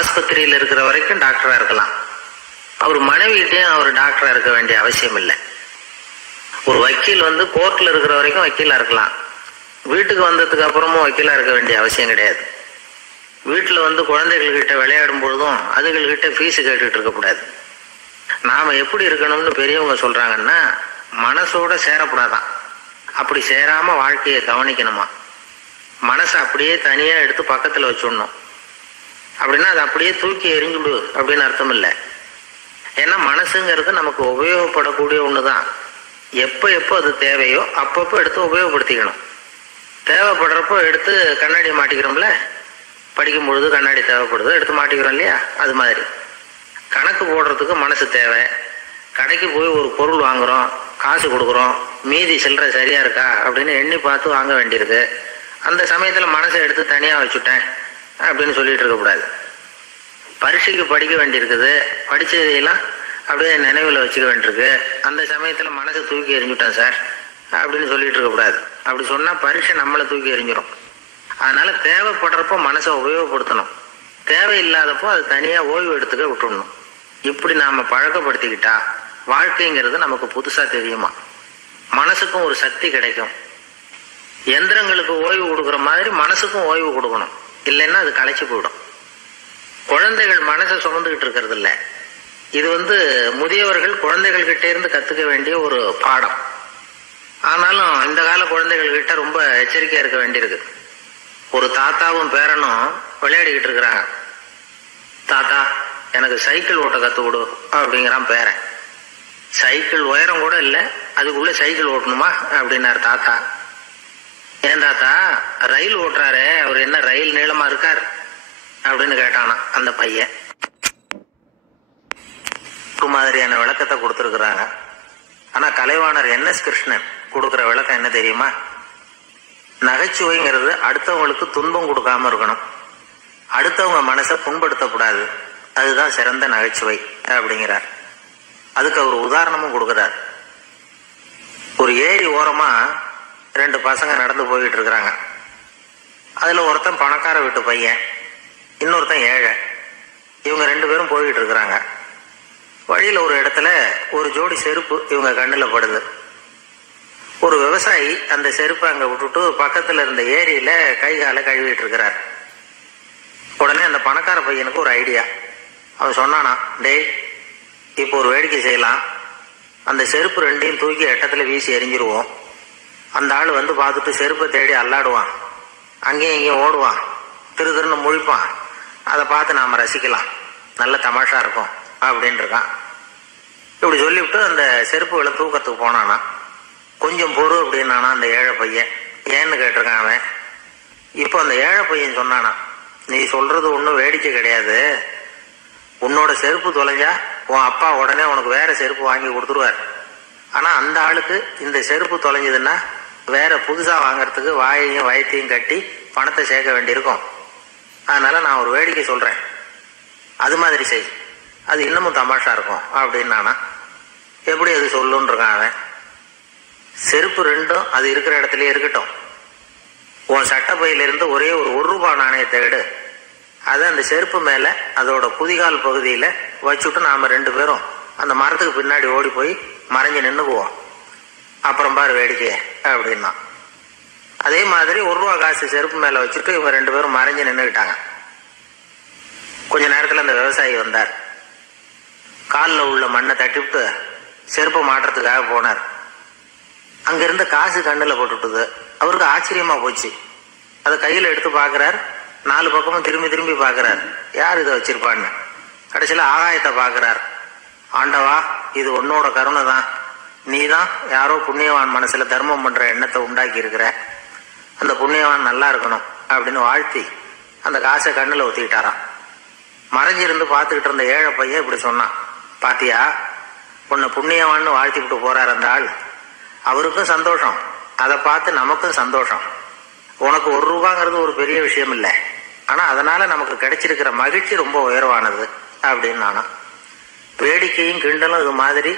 ஆஸ்பத்திரியில் இருக்கிற வரைக்கும் டாக்டரா இருக்கலாம். அவர் மனைவிகிட்டையும் அவர் டாக்டரா இருக்க வேண்டிய அவசியம் இல்லை. ஒரு வக்கீல் கோர்ட்ல இருக்கிற வரைக்கும் வக்கீலா இருக்கலாம். வீட்டுக்கு வந்ததுக்கு அப்புறமும் வக்கீலா இருக்க வேண்டிய அவசியம் கிடையாது. வீட்டில் குழந்தைகள்கிட்ட விளையாடும் பொழுதும் அதுகள்கிட்ட ஃபீஸு கேட்டுட்டு இருக்கக்கூடாது. நாம் எப்படி இருக்கணும்னு பெரியவங்க சொல்கிறாங்கன்னா, மனசோட சேரக்கூடாதான். அப்படி சேராமல் வாழ்க்கையை கவனிக்கணுமா. மனசை அப்படியே தனியாக எடுத்து பக்கத்தில் வச்சுடணும். அப்படின்னா அது அப்படியே தூக்கி எரிஞ்சுடு அப்படின்னு அர்த்தம் இல்லை. ஏன்னா மனசுங்கிறது நமக்கு உபயோகப்படக்கூடிய ஒன்று தான். எப்போ எப்போ அது தேவையோ அப்பப்போ எடுத்து உபயோகப்படுத்திக்கணும். தேவைப்படுறப்போ எடுத்து கண்ணாடி மாட்டிக்கிறோம்ல, படிக்கும் பொழுது கண்ணாடி தேவைப்படுது, எடுத்து மாட்டிக்கிறோம் இல்லையா? அது மாதிரி கணக்கு போடுறதுக்கு மனசு தேவை. கடைக்கு போய் ஒரு பொருள் வாங்குகிறோம், காசு கொடுக்குறோம், மீதி சில்லறை சரியாக இருக்கா அப்படின்னு எண்ணி பார்த்து வாங்க வேண்டியிருக்கு. அந்த சமயத்தில் மனசை எடுத்து தனியாக வச்சுட்டேன் அப்படின்னு சொல்லிட்டு இருக்கக்கூடாது. பரீட்சைக்கு படிக்க வேண்டியிருக்குது, படித்ததையெல்லாம் அப்படியே நினைவில் வச்சுக்க வேண்டியிருக்கு. அந்த சமயத்தில் மனசை தூக்கி எறிஞ்சுட்டேன் சார் அப்படின்னு சொல்லிட்டு இருக்கக்கூடாது. அப்படி சொன்னால் பரீட்சை நம்மளை தூக்கி எறிஞ்சிடும். அதனால் தேவைப்படுறப்போ மனசை உபயோகப்படுத்தணும், தேவையில்லாதப்போ அது தனியாக ஓய்வு எடுத்துக்க விட்டுடணும். இப்படி நாம் பழக்கப்படுத்திக்கிட்டா வாழ்க்கைங்கிறது நமக்கு புதுசாக தெரியுமா. மனசுக்கும் ஒரு சக்தி கிடைக்கும். எந்திரங்களுக்கு ஓய்வு கொடுக்குற மாதிரி மனசுக்கும் ஓய்வு கொடுக்கணும், இல்லைன்னா அது களைச்சி போயிடும். குழந்தைகள் மனசை சுமந்துக்கிட்டு இருக்கிறது இல்லை. இது முதியவர்கள் குழந்தைகள்கிட்ட இருந்து கற்றுக்க வேண்டிய ஒரு பாடம். ஆனாலும் இந்த கால குழந்தைகள்கிட்ட ரொம்ப எச்சரிக்கையாக இருக்க வேண்டியிருக்கு. ஒரு தாத்தாவும் பேரனும் விளையாடிக்கிட்டு இருக்கிறாங்க. தாத்தா எனக்கு சைக்கிள் ஓட்ட கற்றுக் கொடு அப்படிங்கிறான் பேரன். சைக்கிள் உயரம் கூட இல்லை, அதுக்குள்ளே சைக்கிள் ஓட்டணுமா அப்படின்னாரு தாத்தா. ஏன் தாத்தா, ரயில் ஓட்டுறாரு, அவர் என்ன ரயில் நீளமா இருக்கார் அப்படின்னு கேட்டானா அந்த பையன். மாதிரியான விளக்கத்தை கொடுத்துருக்குறாங்க. ஆனால் கலைவாணர் NS கிருஷ்ணன் கொடுக்குற விளக்கம் என்ன தெரியுமா? நகைச்சுவைங்கிறது அடுத்தவங்களுக்கு துன்பம் கொடுக்காம இருக்கணும், அடுத்தவங்க மனசை புண்படுத்தக்கூடாது, அதுதான் சிறந்த நகைச்சுவை அப்படிங்கிறார். அதுக்கு அவர் உதாரணமும் கொடுக்குறார். ஒரு ஏரி ஓரமா 2 பசங்க நடந்து போயிட்டு இருக்கிறாங்க. அதுல ஒருத்தன் பணக்கார வீட்டு பையன், இன்னொருத்தன் ஏழை. இவங்க 2 பேரும் போயிட்டு இருக்கிறாங்க. வழியில ஒரு இடத்துல ஒரு ஜோடி செருப்பு இவங்க கண்ணில் படுது. ஒரு விவசாயி அந்த செருப்பை அங்க விட்டுட்டு பக்கத்துல இருந்த ஏரியில கை காலை கழுவிட்டு இருக்கிறார். உடனே அந்த பணக்கார பையனுக்கு ஒரு ஐடியா. அவன் சொன்னானா, டேய் இப்போ ஒரு வேடிக்கை செய்யலாம், அந்த செருப்பு 2ஐயும் தூக்கி எட்டத்துல வீசி எரிஞ்சிருவோம். அந்த ஆள் பார்த்துட்டு செருப்பை தேடி அல்லாடுவான், அங்கேயும் இங்கேயும் ஓடுவான், திரு திருன்னு முழிப்பான். அதை பார்த்து நாம ரசிக்கலாம், நல்ல தமாஷா இருக்கும் அப்படின்னு இருக்கான். இப்படி சொல்லிவிட்டு அந்த செருப்புகளை தூக்கத்துக்கு போனானா. கொஞ்சம் பொறு அப்படின்னானா அந்த ஏழை பையன். ஏன்னு கேட்டிருக்கான் அவன். இப்போ அந்த ஏழை பையன் சொன்னானா, நீ சொல்றது ஒன்றும் வேடிக்கை கிடையாது, உன்னோட செருப்பு தொலைஞ்சா உன் அப்பா உடனே உனக்கு வேற செருப்பு வாங்கி கொடுத்துருவார். ஆனா அந்த ஆளுக்கு இந்த செருப்பு தொலைஞ்சதுன்னா வேற புதுசா வாங்கறதுக்கு வாயையும் வயத்தையும் கட்டி பணத்தை சேர்க்க வேண்டியிருக்கும். அதனால நான் ஒரு வேடிக்கை சொல்றேன், அது மாதிரி செய், அது இன்னமும் தமாஷா இருக்கும் அப்படின்னானா. எப்படி அது சொல்லுன்னு இருக்கான் அவன். செருப்பு 2ம் அது இருக்கிற இடத்துலயே இருக்கட்டும், உன் சட்டை பையிலிருந்து ஒரே ஒரு ₹1 நாணயத்தை எடு, அதை அந்த செருப்பு மேல அதோட குதிகால் பகுதியில வச்சுட்டு நாம 2 பேரும் அந்த மரத்துக்கு பின்னாடி ஓடி போய் மறைஞ்சு நின்னுக்குவோம், அப்புறம் பாரு வேடிக்கைய அப்படின்னா. அதே மாதிரி ₹1 காசு செருப்பு மேல வச்சுட்டு இவங்க 2 பேரும் மறைஞ்சு நின்றுக்கிட்டாங்க. கொஞ்ச நேரத்துல அந்த விவசாயி வந்தார். காலில் உள்ள மண்ணை தட்டிவிட்டு செருப்பை மாட்டுறதுக்காக போனார். அங்கிருந்த காசு கண்ணில் போட்டுவிட்டது. அவருக்கு ஆச்சரியமா போச்சு. அதை கையில் எடுத்து பார்க்கிறார். 4 பக்கமும் திரும்பி திரும்பி பார்க்கிறார், யார் இதை வச்சிருப்பான்னு. கடைசியில் ஆகாயத்தை பார்க்கிறார். ஆண்டவா, இது உன்னோட கருணை தான், நீ தான் யாரோ புண்ணியவான் மனசுல தர்மம் பண்ற எண்ணத்தை உண்டாக்கி இருக்கிற, அந்த புண்ணியவான் நல்லா இருக்கணும் அப்படின்னு வாழ்த்தி அந்த காசை கண்ணில் ஊத்திக்கிட்டாராம். மறைஞ்சிருந்து பார்த்துக்கிட்டு இருந்த ஏழை பையன் இப்படி சொன்னான், பாத்தியா உன்னை புண்ணியவான்னு வாழ்த்தி விட்டு போறார் அந்த ஆள், அவருக்கும் சந்தோஷம், அதை பார்த்து நமக்கும் சந்தோஷம். உனக்கு ₹1 ஒரு பெரிய விஷயம் இல்லை, ஆனா அதனால நமக்கு கிடைச்சிருக்கிற மகிழ்ச்சி ரொம்ப உயர்வானது அப்படின்னு நானும். வேடிக்கையும் கிண்டலும் இது மாதிரி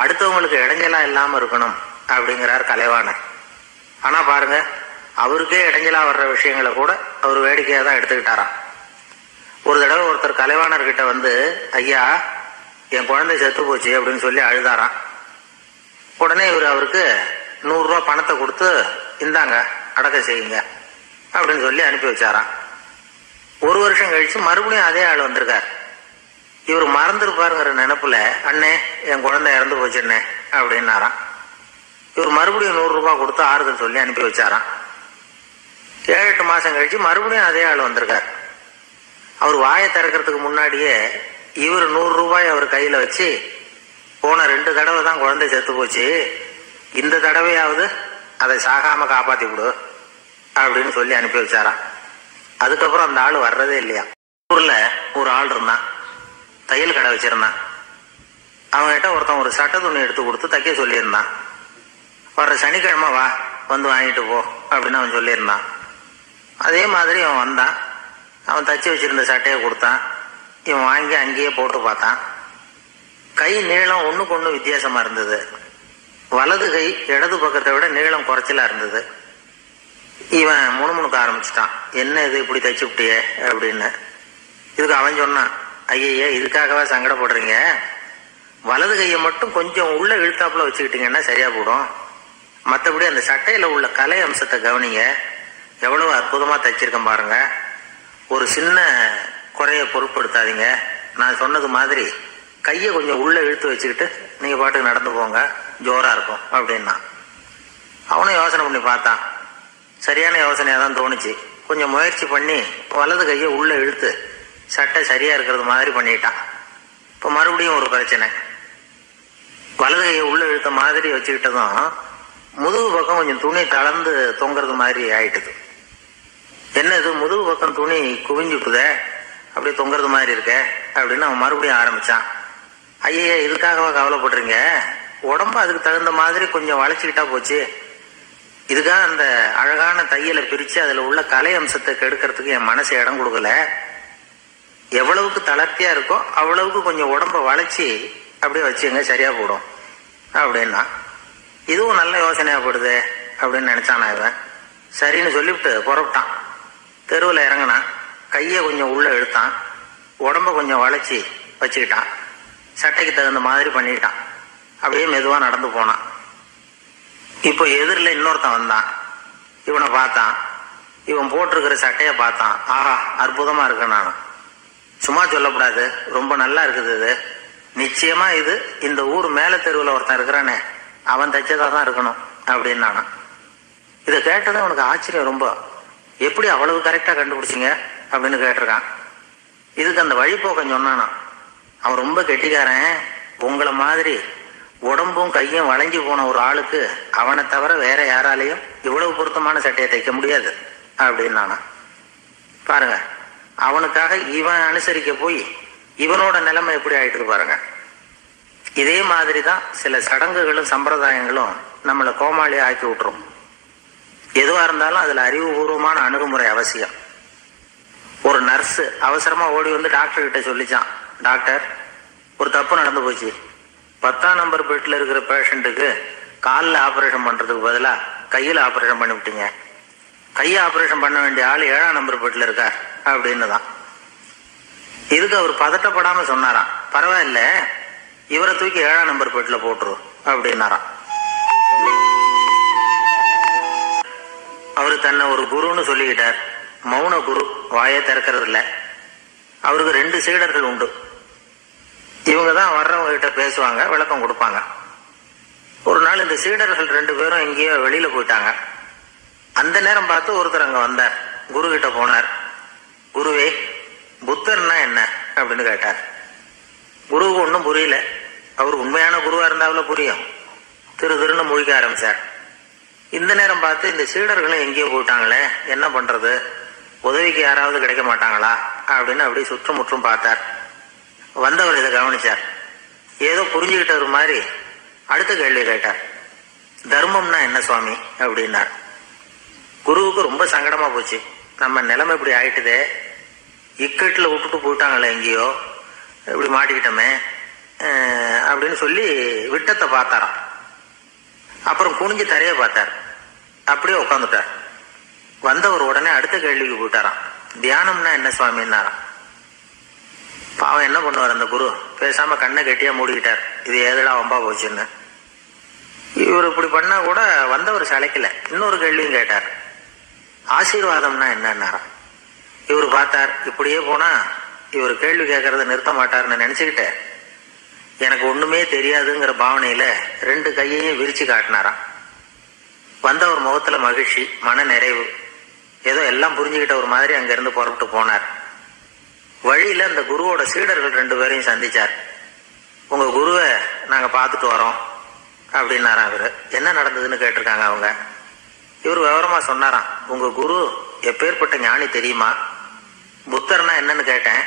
அடுத்தவங்களுக்கு இடைஞ்சலா இல்லாம இருக்கணும் அப்படிங்கிறார் கலைவாணர். ஆனா பாருங்க, அவருக்கே இடைஞ்சலா வர்ற விஷயங்களை கூட அவர் வேடிக்கையா தான் எடுத்துக்கிட்டாராம். ஒரு தடவை ஒருத்தர் கலைவாணர்கிட்ட வந்து, ஐயா என் குழந்தை செத்து போச்சு அப்படின்னு சொல்லி அழுதாராம். உடனே இவர் அவருக்கு 100 ரூபா பணத்தை கொடுத்து, இந்தாங்க அடக்கம் செய்யுங்க அப்படின்னு சொல்லி அனுப்பி வச்சாராம். 1 வருஷம் கழிச்சு மறுபடியும் அதே ஆள் வந்திருக்கார். இவர் மறந்துருப்பாருங்கிற நினைப்புல, அண்ணே என் குழந்தை இறந்து போச்சுண்ணே அப்படின்னாராம். இவர் மறுபடியும் 100 ரூபாய் கொடுத்து ஆறுதல் சொல்லி அனுப்பி வச்சாராம். 7-8 மாசம் கழிச்சு மறுபடியும் அதே ஆள் வந்திருக்கார். அவர் வாயை திறக்கிறதுக்கு முன்னாடியே இவர் 100 ரூபாய் அவர் கையில வச்சு, போன 2 தடவை தான் குழந்தை செத்து போச்சு, இந்த தடவையாவது அதை சாகாம காப்பாத்தி விடு அப்படின்னு சொல்லி அனுப்பி வச்சாராம். அதுக்கப்புறம் அந்த ஆள் வர்றதே இல்லையா. ஊர்ல ஒரு ஆள் இருந்தான், தையல் கடை வச்சிருந்தான். அவன்கிட்ட ஒருத்தன் ஒரு சட்டை துணி எடுத்து கொடுத்து தைக்க சொல்லியிருந்தான். வர்ற சனிக்கிழமை வா, வந்து வாங்கிட்டு போ அப்படின்னு அவன் சொல்லியிருந்தான். அதே மாதிரி அவன் வந்தான். அவன் தச்சு வச்சிருந்த சட்டையை கொடுத்தான். இவன் வாங்கி அங்கேயே போட்டு பார்த்தான். கை நீளம் ஒண்ணுக்கு ஒண்ணு வித்தியாசமா இருந்தது. வலது கை இடது பக்கத்தை விட நீளம் குறைச்சலா இருந்தது. இவன் முணுமுணுக்க ஆரம்பிச்சிட்டான், என்ன இது இப்படி தச்சு விட்டியே அப்படின்னு. இதுக்கு அவன் சொன்னான், ஐயே இதுக்காகவா சங்கடப்படுறீங்க, வலது கையை மட்டும் கொஞ்சம் உள்ள இழுத்தாப்புல வச்சுக்கிட்டீங்கன்னா சரியா போடும். மற்றபடி அந்த சட்டையில உள்ள கலை அம்சத்தை கவனிங்க, எவ்வளவு அற்புதமா தைச்சிருக்கேன் பாருங்க. ஒரு சின்ன குறைய பொருட்படுத்தாதீங்க. நான் சொன்னது மாதிரி கையை கொஞ்சம் உள்ள இழுத்து வச்சுக்கிட்டு நீங்க பாட்டுக்கு நடந்து போங்க, ஜோரா இருக்கும் அப்படின்னா. அவனும் யோசனை பண்ணி பார்த்தான். சரியான யோசனையா தான் தோணுச்சு. கொஞ்சம் முயற்சி பண்ணி வலது கையை உள்ள இழுத்து சட்டை சரியா இருக்கிறது மாதிரி பண்ணிட்டான். இப்போ மறுபடியும் ஒரு பிரச்சனை. வலது கையை உள்ள இழுத்த மாதிரி வச்சுக்கிட்டதும் முதுகு பக்கம் கொஞ்சம் துணி தளர்ந்து தொங்குறது மாதிரி ஆயிட்டுது. என்ன இது முதுகு பக்கம் துணி குவிஞ்சுக்குத, அப்படியே தொங்குறது மாதிரி இருக்க அப்படின்னு அவன் மறுபடியும் ஆரம்பிச்சான். ஐயே இதுக்காகவா கவலைப்படுறீங்க, உடம்பு அதுக்கு தகுந்த மாதிரி கொஞ்சம் வளைச்சிக்கிட்டா போச்சு. இதுக்காக அந்த அழகான தையலை பிரிச்சு அதுல உள்ள கலை அம்சத்தை கெடுக்கிறதுக்கு என் மனசு இடம் கொடுக்கல. எவ்வளவுக்கு தளர்த்தியா இருக்கோ அவ்வளவுக்கு கொஞ்சம் உடம்ப வளைச்சி அப்படியே வச்சுங்க, சரியா போடும் அப்படின்னா. இதுவும் நல்ல யோசனையா போடுது அப்படின்னு நினைச்சானா இவன். சரின்னு சொல்லிவிட்டு புறப்பட்டான். தெருவில் இறங்கினான். கையை கொஞ்சம் உள்ள இழுத்தான், உடம்ப கொஞ்சம் வளைச்சி வச்சுக்கிட்டான், சட்டைக்கு தகுந்த மாதிரி பண்ணிட்டான். அப்படியே மெதுவா நடந்து போனான். இப்போ எதிரில் இன்னொருத்தன் வந்தான். இவனை பார்த்தான். இவன் போட்டிருக்கிற சட்டையை பார்த்தான். ஆஹா அற்புதமா இருக்கு. நானும் சும்மா சொல்லக்கூடாது, ரொம்ப நல்லா இருக்குது இது. நிச்சயமா இது இந்த ஊர் மேல தெருவில் ஒருத்தன் இருக்கிறானே அவன் தைச்சதா தான் இருக்கணும் அப்படின்னு நானும். இதை கேட்டதும் அவனுக்கு ஆச்சரியம் ரொம்ப. எப்படி அவ்வளவு கரெக்டா கண்டுபிடிச்சிங்க அப்படின்னு கேட்டிருக்கான். இதுக்கு அந்த வழிபோக்கன் சொன்னானா, அவன் ரொம்ப கெட்டிக்காரன், உங்களை மாதிரி உடம்பும் கையும் வளைஞ்சு போன ஒரு ஆளுக்கு அவனை தவிர வேற யாராலையும் இவ்வளவு பொருத்தமான சட்டையை தைக்க முடியாது அப்படின்னு பாருங்க. அவனுக்காக இவன் அனுசரிக்க போய் இவனோட நிலைமை எப்படி ஆயிட்டு பாருங்க. இதே மாதிரிதான் சில சடங்குகளும் சம்பிரதாயங்களும் நம்மளை கோமாளியா ஆக்கி விட்டுரும். எதுவா இருந்தாலும் அதுல அறிவுபூர்வமான அணுகுமுறை அவசியம். ஒரு நர்ஸ் அவசரமா ஓடி வந்து டாக்டர் கிட்ட சொல்லிச்சான், டாக்டர் ஒரு தப்பு நடந்து போச்சு, 10ஆம் நம்பர் பெட்ல இருக்கிற பேஷண்ட்டுக்கு காலில் ஆபரேஷன் பண்றதுக்கு பதிலா கையில ஆபரேஷன் பண்ணி விட்டீங்க, கையை ஆபரேஷன் பண்ண வேண்டிய ஆள் 7ஆம் நம்பர் பெட்ல இருக்கார் அப்படின்னு தான். இதுக்கு அவர் பதட்டப்படாம சொன்னாராம், பரவாயில்ல இவரை தூக்கி 7ஆம் நம்பர் பெட்ல போட்டுரு அப்படின்னாராம். அவரு தன்னை ஒரு குருன்னு சொல்லிக்கிட்டார். மௌன குரு, வாயை திறக்கிறது இல்லை. அவருக்கு 2 சீடர்கள் உண்டு. இவங்க தான் வர்றவங்க கிட்ட பேசுவாங்க, விளக்கம் கொடுப்பாங்க. ஒரு நாள் இந்த சீடர்கள் 2 பேரும் எங்கேயோ வெளியில போயிட்டாங்க. அந்த நேரம் பார்த்து ஒருத்தர் அங்க வந்தார். குரு கிட்ட போனார். குருவே புத்தர்னா என்ன அப்படின்னு கேட்டார். குருவுக்கு ஒன்றும் புரியல. அவர் உண்மையான குருவா இருந்தாவில புரியும். திருன்னு முழிக்க ஆரம்பிச்சார். இந்த நேரம் பார்த்து இந்த சீடர்களும் எங்கேயோ போயிட்டாங்களே, என்ன பண்றது, உதவிக்கு யாராவது கிடைக்க மாட்டாங்களா அப்படின்னு அப்படியே சுற்றுமுற்றும் பார்த்தார். வந்தவர் இதை கவனிச்சார். ஏதோ புரிஞ்சுக்கிட்ட மாதிரி அடுத்த கேள்வி கேட்டார். தர்மம்னா என்ன சுவாமி அப்படின்னார். குருவுக்கு ரொம்ப சங்கடமா போச்சு. நம்ம நிலைமை இப்படி ஆயிட்டுதே, இக்கட்டில் விட்டுட்டு போயிட்டாங்களே எங்கேயோ, இப்படி மாட்டிக்கிட்டோமே அப்படின்னு சொல்லி விட்டத்தை பார்த்தாராம். அப்புறம் குனிஞ்சு தரைய பார்த்தார். அப்படியே உட்காந்துட்டார். வந்தவர் உடனே அடுத்த கேள்விக்கு போயிட்டாராம். தியானம்னா என்ன சுவாமின்னாராம். பாவம் என்ன பண்ணுவார் அந்த குரு? பேசாம கண்ணை கெட்டியா மூடிக்கிட்டார். இது ஏதடா வம்பா போச்சுன்னு. இவர் இப்படி பண்ணா கூட வந்தவர் சளைக்கல. இன்னொரு கேள்வியும் கேட்டார். ஆசீர்வாதம்னா என்னன்னாராம். இவர் பார்த்தார், இப்படியே போனா இவர் கேள்வி கேட்கறத நிறுத்த மாட்டார்னு நினைச்சுக்கிட்டு எனக்கு ஒண்ணுமே தெரியாதுங்கிற பாவனையில 2 கையையும் விரிச்சு காட்டினாராம். வந்தவர் முகத்துல மகிழ்ச்சி, மன நிறைவு, ஏதோ எல்லாம் புரிஞ்சுக்கிட்ட ஒரு மாதிரி அங்கிருந்து புறப்பட்டு போனார். வழியில அந்த குருவோட சீடர்கள் 2 பேரையும் சந்திச்சார். உங்க குருவை நாங்க பார்த்துட்டு வரோம் அப்படின்னாராம். இவரு என்ன நடந்ததுன்னு கேட்டிருக்காங்க அவங்க. இவர் விவரமா சொன்னாராம். உங்க குரு எப்பேற்பட்ட ஞானி தெரியுமா? புத்தர்னா என்னன்னு கேட்டேன்.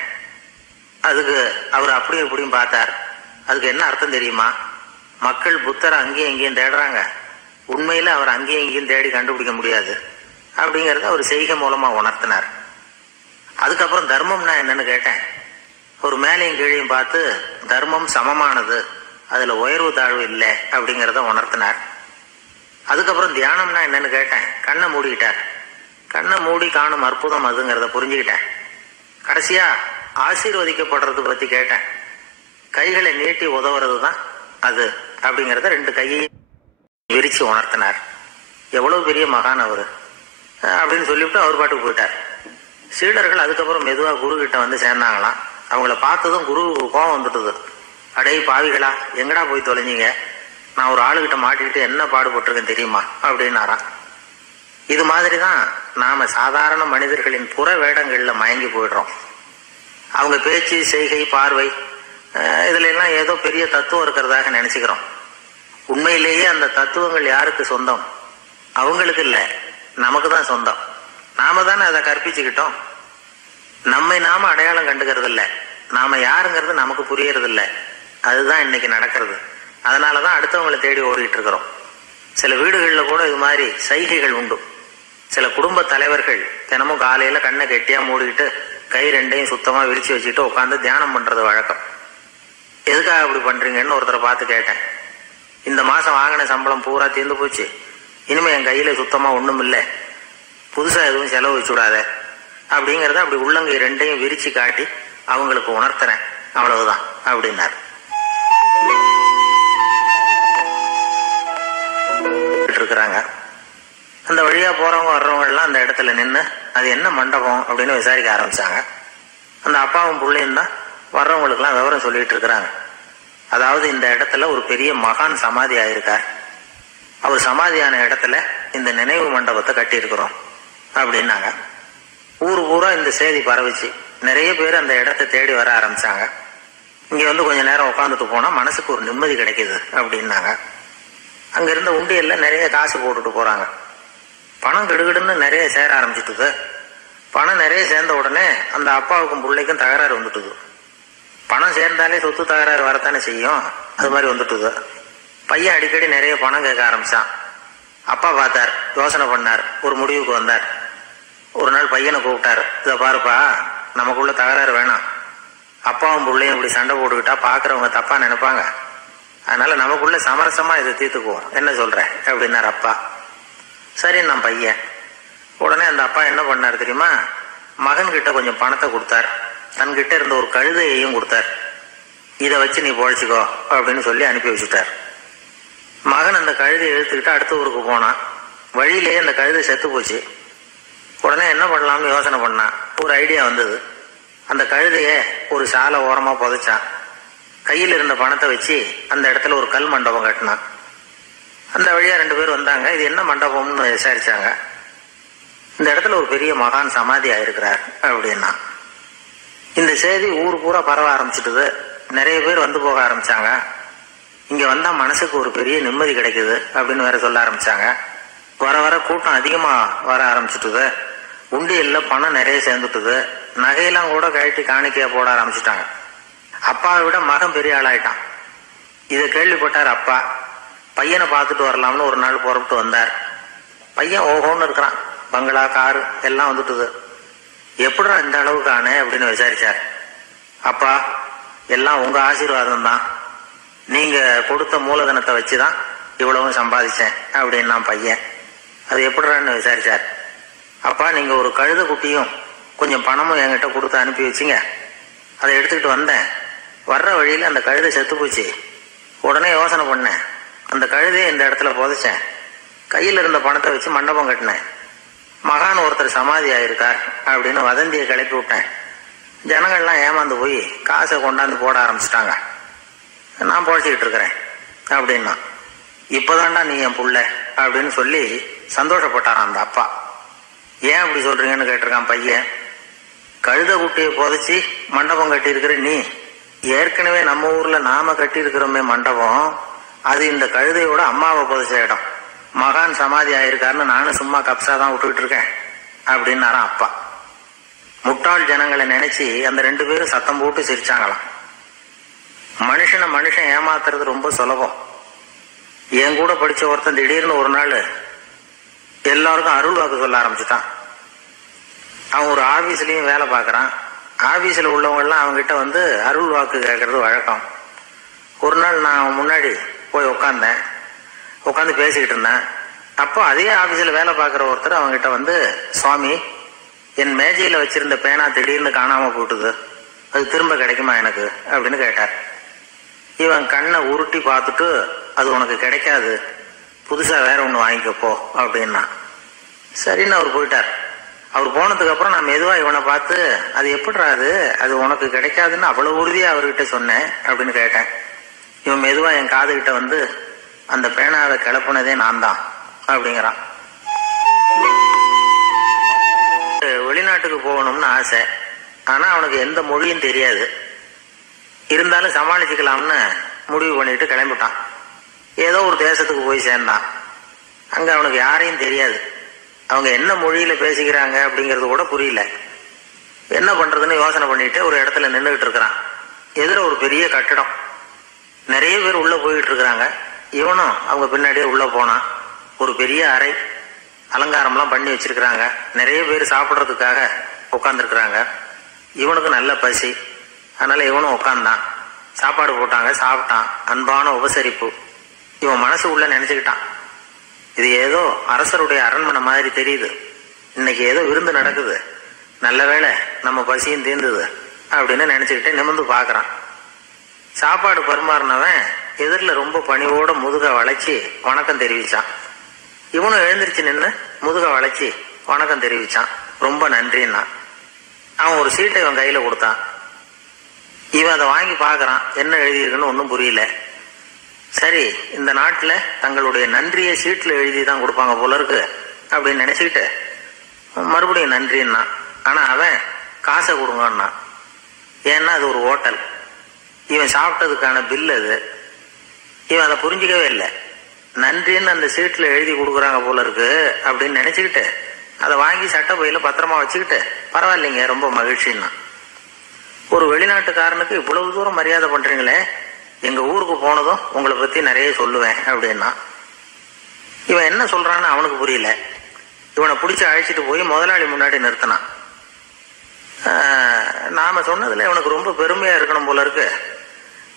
அதுக்கு அவர் அப்படியும் இப்படியும் பார்த்தார். அதுக்கு என்ன அர்த்தம் தெரியுமா? மக்கள் புத்தரை அங்கேயும் இங்கேயும் தேடுறாங்க, உண்மையில அவர் அங்கேயும் இங்கேயும் தேடி கண்டுபிடிக்க முடியாது அப்படிங்கறத அவர் செய்கை மூலமா உணர்த்தினார். அதுக்கப்புறம் தர்மம்னா என்னன்னு கேட்டேன். ஒரு மேலையும் கீழையும் பார்த்து தர்மம் சமமானது, அதுல உயர்வு தாழ்வு இல்லை அப்படிங்கிறத உணர்த்தினார். அதுக்கப்புறம் தியானம்னா என்னன்னு கேட்டேன். கண்ணை மூடிக்கிட்டார். கண்ணை மூடி காணும் அற்புதம் அதுங்கிறத புரிஞ்சுக்கிட்டேன். கடைசியா ஆசீர்வதிக்கப்படுறது பத்தி கேட்டேன். கைகளை நீட்டி உதவுறது தான் அது அப்படிங்கிறத 2 கையையும் விரிச்சு உணர்த்தினார். எவ்வளவு பெரிய மகான் அவரு அப்படின்னு சொல்லிவிட்டு அவர் பாட்டுக்கு போயிட்டார். சீடர்கள் அதுக்கப்புறம் மெதுவா குரு கிட்ட வந்து சேர்ந்தாங்களாம். அவங்கள பார்த்ததும் குருவுக்கு கோபம் வந்துட்டுது. அடே பாவிகளா, எங்கடா போய் தொலைஞ்சிங்க? நான் ஒரு ஆளுகிட்ட மாட்டிக்கிட்டு என்ன பாடுபட்டிருக்கேன் தெரியுமா அப்படின்னாராம். இது மாதிரிதான் நாம சாதாரண மனிதர்களின் புற வேடங்கள்ல மயங்கி போயிடுறோம். அவங்க பேச்சு, செய்கை, பார்வை இதுல எல்லாம் ஏதோ பெரிய தத்துவம் இருக்கிறதாக நினைச்சுக்கிறோம். உண்மையிலேயே அந்த தத்துவங்கள் யாருக்கு சொந்தம்? அவங்களுக்கு இல்ல, நமக்கு தான் சொந்தம். நாம தானே அதை கற்பிச்சுக்கிட்டோம். நம்மை நாம அடையாளம் கண்டுக்கிறது இல்ல, நாம யாருங்கிறது நமக்கு புரியறது இல்ல. அதுதான் இன்னைக்கு நடக்கிறது. அதனாலதான் அடுத்தவங்களை தேடி ஓடிட்டு இருக்கிறோம். சில வீடுகள்ல கூட இது மாதிரி சைகைகள் உண்டு. சில குடும்ப தலைவர்கள் தினமும் காலையில கண்ணை கெட்டியா மூடிக்கிட்டு கை 2யும் சுத்தமா விரிச்சு வச்சுக்கிட்டு உட்காந்து தியானம் பண்றது வழக்கம். எதுக்காக அப்படி பண்றீங்கன்னு ஒருத்தரை பார்த்து கேட்டேன். இந்த மாசம் வாங்கின சம்பளம் பூரா தீர்ந்து போச்சு, இனிமே என் கையில சுத்தமா ஒண்ணும் இல்லை, புதுசா எதுவும் செலவு வச்சு விடாத அப்படிங்கறத அப்படி உள்ளங்கை 2யும் விரிச்சு காட்டி அவங்களுக்கு உணர்த்துறேன், அவ்வளவுதான் அப்படின்னாரு. இருக்கிறாங்க. அந்த வழியா போறவங்க வர்றவங்க எல்லாம் அந்த இடத்துல நின்று அது என்ன மண்டபம் அப்படின்னு விசாரிக்க ஆரம்பிச்சாங்க. அந்த அப்பாவும் பிள்ளையும் தான் வர்றவங்களுக்கு எல்லாம் விவரம் சொல்லிட்டு இருக்கிறாங்க. அதாவது இந்த இடத்துல ஒரு பெரிய மகான் சமாதி ஆயிருக்கார், அவர் சமாதியான இடத்துல இந்த நினைவு மண்டபத்தை கட்டி இருக்கிறோம் அப்படின்னாங்க. ஊரு பூரா இந்த செய்தி பரவிச்சு. நிறைய பேர் அந்த இடத்தை தேடி வர ஆரம்பிச்சாங்க. இங்க வந்து கொஞ்ச நேரம் உட்காந்துட்டு போனா மனசுக்கு ஒரு நிம்மதி கிடைக்குது அப்படின்னாங்க. அங்க இருந்த உண்டியல்ல நிறைய காசு போட்டுட்டு போறாங்க. பணம் கிடுகிடுன்னு நிறைய சேர ஆரம்பிச்சுட்டுது. பணம் நிறைய சேர்ந்த உடனே அந்த அப்பாவுக்கும் பிள்ளைக்கும் தகராறு வந்துட்டுது. பணம் சேர்ந்தாலே சொத்து தகராறு வரத்தானே செய்யும், அது மாதிரி வந்துட்டுது. பையன் அடிக்கடி நிறைய பணம் கேட்க ஆரம்பிச்சான். அப்பா பார்த்தார், யோசனை பண்ணார், ஒரு முடிவுக்கு வந்தார். ஒரு நாள் பையனை கூப்பிட்டாரு. இதை பாருப்பா, நமக்குள்ள தகராறு வேணாம். அப்பாவும் பிள்ளையும் இப்படி சண்டை போட்டுக்கிட்டா பாக்குறவங்க தப்பா நினைப்பாங்க. அதனால நமக்குள்ள சமரசமா இதை தீர்த்துக்குவோம், என்ன சொல்ற அப்படின்னாரு அப்பா. சரி நான் பையன். உடனே அந்த அப்பா என்ன பண்ணாரு தெரியுமா? மகன் கிட்ட கொஞ்சம் பணத்தை கொடுத்தார். தன்கிட்ட இருந்த ஒரு கழுதையையும் கொடுத்தார். இதை வச்சு நீ பொழைச்சிக்கோ அப்படின்னு சொல்லி அனுப்பி வச்சுட்டார். மகன் அந்த கழுதையை இழுத்துக்கிட்டு அடுத்த ஊருக்கு போனான். வழியிலேயே அந்த கழுதை செத்து போச்சு. உடனே என்ன பண்ணலாம்னு யோசனை பண்ணான். ஒரு ஐடியா வந்தது. அந்த கழுதைய ஒரு சாலை ஓரமா புதைச்சான். கையில் இருந்த பணத்தை வச்சு அந்த இடத்துல ஒரு கல் மண்டபம் கட்டினான். அந்த வழியா 2 பேர் வந்தாங்க. இது என்ன மண்டபம்னு விசாரிச்சாங்க. இந்த இடத்துல ஒரு பெரிய மகான் சமாதி ஆயிருக்கிறார் அப்படின்னா. இந்த செய்தி ஊர் பூரா பரவ ஆரம்பிச்சுட்டுது. நிறைய பேர் வந்து போக ஆரம்பிச்சாங்க. இங்க வந்தா மனசுக்கு ஒரு பெரிய நிம்மதி கிடைக்குது அப்படின்னு வேற சொல்ல ஆரம்பிச்சாங்க. வர வர கூட்டம் அதிகமா வர ஆரம்பிச்சுட்டுது. உண்டியல்ல பணம் நிறைய சேர்ந்துட்டுது. நகையெல்லாம் கூட கழட்டி காணிக்கையா போட ஆரம்பிச்சுட்டாங்க. அப்பாவை விட மகன் பெரிய ஆளாயிட்டான். இதை கேள்விப்பட்டார் அப்பா. பையனை பார்த்துட்டு வரலாம்னு ஒரு நாள் புறப்பட்டு வந்தார். பையன் ஓஹோன்னு இருக்கிறான். பங்களா, காரு எல்லாம் வந்துட்டுது. எப்படா இந்த அளவுக்கு ஆனே அப்படின்னு விசாரிச்சார். அப்பா, எல்லாம் உங்க ஆசீர்வாதம் தான். நீங்க கொடுத்த மூலதனத்தை வச்சுதான் இவ்வளவும் சம்பாதிச்சேன் அப்படின்னு நான் பையன். அது எப்படிறான்னு விசாரிச்சார். அப்பா, நீங்க ஒரு கழுத குட்டியும் கொஞ்சம் பணமும் என்கிட்ட கொடுத்து அனுப்பி வச்சிங்க. அதை எடுத்துக்கிட்டு வந்தேன். வர்ற வழியில் அந்த கழுதை செத்து போச்சு. உடனே யோசனை பண்ணேன், அந்த கழுதையை இந்த இடத்துல புதைச்சேன். கையில் இருந்த பணத்தை வச்சு மண்டபம் கட்டினேன். மகான் ஒருத்தர் சமாதி ஆயிருக்கார் அப்படின்னு வதந்தியை கிளப்பி விட்டேன். ஜனங்கள்லாம் ஏமாந்து போய் காசை கொண்டாந்து போட ஆரம்பிச்சிட்டாங்க. நான் பொழைச்சிக்கிட்டு இருக்கிறேன் அப்படின்னா, இப்போதான்டா நீ என் புள்ள அப்படின்னு சொல்லி சந்தோஷப்பட்டாரான் அந்த அப்பா. ஏன் அப்படி சொல்றீங்கன்னு கேட்டிருக்கான் பையன். கழுத குட்டியை புதைச்சி மண்டபம் கட்டியிருக்கிற நீ, ஏற்கனவே நம்ம ஊர்ல நாம கட்டியிருக்கிறோமே மண்டபம், அது இந்த கழுதையோட அம்மாவை புதைச்ச இடம். மகான் சமாதி ஆயிருக்காருன்னு நானும் சும்மா கப்சாதான் விட்டுக்கிட்டு இருக்கேன் அப்படின்னாரான் அப்பா. முட்டாள் ஜனங்களை நினைச்சு அந்த 2 பேரும் சத்தம் போட்டு சிரிச்சாங்களாம். மனுஷன் ஏமாத்துறது ரொம்ப சுலபம். என் கூட படிச்ச ஒருத்தன் திடீர்னு ஒரு நாள் எல்லாருக்கும் அருள் வாக்கு சொல்ல ஆரம்பிச்சுட்டான். அவன் ஒரு ஆபீஸ்லயும் வேலை பார்க்கறான். ஆபீஸ்ல உள்ளவங்க எல்லாம் அவங்ககிட்ட வந்து அருள் வாக்கு கேட்கறது வழக்கம். ஒரு நாள் நான் அவன் முன்னாடி போய் உட்காந்து பேசிக்கிட்டு இருந்தேன். அப்போ அதே ஆபீஸ்ல வேலை பார்க்குற ஒருத்தர் அவங்ககிட்ட வந்து, சுவாமி, என் மேஜையில வச்சிருந்த பேனா திடீர்னு காணாம போட்டுது, அது திரும்ப கிடைக்குமா எனக்கு அப்படின்னு கேட்டார். இவன் கண்ணை உருட்டி பார்த்துட்டு, அது உனக்கு கிடைக்காது, புதுசா வேற ஒன்று வாங்கிக்கப்போ அப்படின்னா. சரின்னு அவர் போயிட்டார். அவர் போனதுக்கு அப்புறம் நான் மெதுவா இவனை பார்த்து, அது எப்படிடா அது உனக்கு கிடைக்காதுன்னு அவ்வளவு உறுதியா அவர்கிட்ட சொன்னேன் அப்படின்னு கேட்டேன். இவன் மெதுவா என் காதுகிட்ட வந்து, அந்த பேனாவை கிளப்புனதே நான் தான் அப்படிங்கிறான். வெளிநாட்டுக்கு போகணும்னு ஆசை. ஆனா அவனுக்கு எந்த மொழியும் தெரியாது. இருந்தாலும் சமாளிச்சுக்கலாம்னு முடிவு பண்ணிட்டு கிளம்பிட்டான். ஏதோ ஒரு தேசத்துக்கு போய் சேர்ந்தான். அங்க அவனுக்கு யாரையும் தெரியாது. அவங்க என்ன மொழியில பேசிக்கிறாங்க அப்படிங்கிறது கூட புரியல. என்ன பண்றதுன்னு யோசனை பண்ணிட்டு ஒரு இடத்துல நின்றுகிட்டு இருக்கிறான். எதிர ஒரு பெரிய கட்டிடம், நிறைய பேர் உள்ள போயிட்டு இருக்கிறாங்க. இவனும் அவங்க பின்னாடியே உள்ள போனான். ஒரு பெரிய அறை, அலங்காரம்லாம் பண்ணி வச்சிருக்கிறாங்க. நிறைய பேர் சாப்பிட்றதுக்காக உட்காந்துருக்குறாங்க. இவனுக்கு நல்ல பசி, அதனால இவனும் உட்காந்தான். சாப்பாடு போட்டாங்க, சாப்பிட்டான். அன்பான உபசரிப்பு. இவன் மனசு உள்ள நினைச்சுக்கிட்டான், இது ஏதோ அரசருடைய அரண்மனை மாதிரி தெரியுது, இன்னைக்கு ஏதோ விருந்து நடக்குது, நல்ல வேளை நம்ம பசியும் தீர்ந்தது அப்படின்னு நினைச்சுக்கிட்டே நிமிர்ந்து பாக்குறான். சாப்பாடு பரிமாறினவன் எதிரில் ரொம்ப பணிவோட முதுக வளைச்சி வணக்கம் தெரிவிச்சான். இவனும் எழுந்திருச்சு நின்று முதுக வளைச்சி வணக்கம் தெரிவிச்சான். ரொம்ப நன்றின்னா. அவன் ஒரு சீட்டை இவன் கையில கொடுத்தான். இவன் அதை வாங்கி பாக்குறான். என்ன எழுதியிருக்குன்னு ஒன்றும் புரியல. சரி, இந்த நாட்டுல தங்களுடைய நன்றியை சீட்டுல எழுதி தான் கொடுப்பாங்க போல இருக்கு அப்படின்னு நினைச்சுக்கிட்டு மறுபடியும் நன்றின்னா. ஆனா அவன் காசை கொடுங்கன்னா. ஏன்னா அது ஒரு ஹோட்டல், இவன் சாப்பிட்டதுக்கான பில் அது. இவன் அதை புரிஞ்சிக்கவே இல்லை. நன்றின்னு அந்த சீட்ல எழுதி கொடுக்குறாங்க போல இருக்கு அப்படின்னு நினைச்சுக்கிட்டு அதை வாங்கி சட்டை பையில பத்திரமா வச்சுக்கிட்டு, பரவாயில்லைங்க, ரொம்ப மகிழ்ச்சின்னா. ஒரு வெளிநாட்டுக்காரனுக்கு இவ்வளவு தூரம் மரியாதை பண்றீங்களே, எங்க ஊருக்கு போனதும் உங்களை பத்தி நிறைய சொல்லுவேன் அப்படின்னா. இவன் என்ன சொல்றான்னு அவனுக்கு புரியல. இவனை பிடிச்சி அழைச்சிட்டு போய் முதலாளி முன்னாடி நிறுத்தினான். நாம சொன்னதுல இவனுக்கு ரொம்ப பெருமையா இருக்கணும் போல இருக்கு,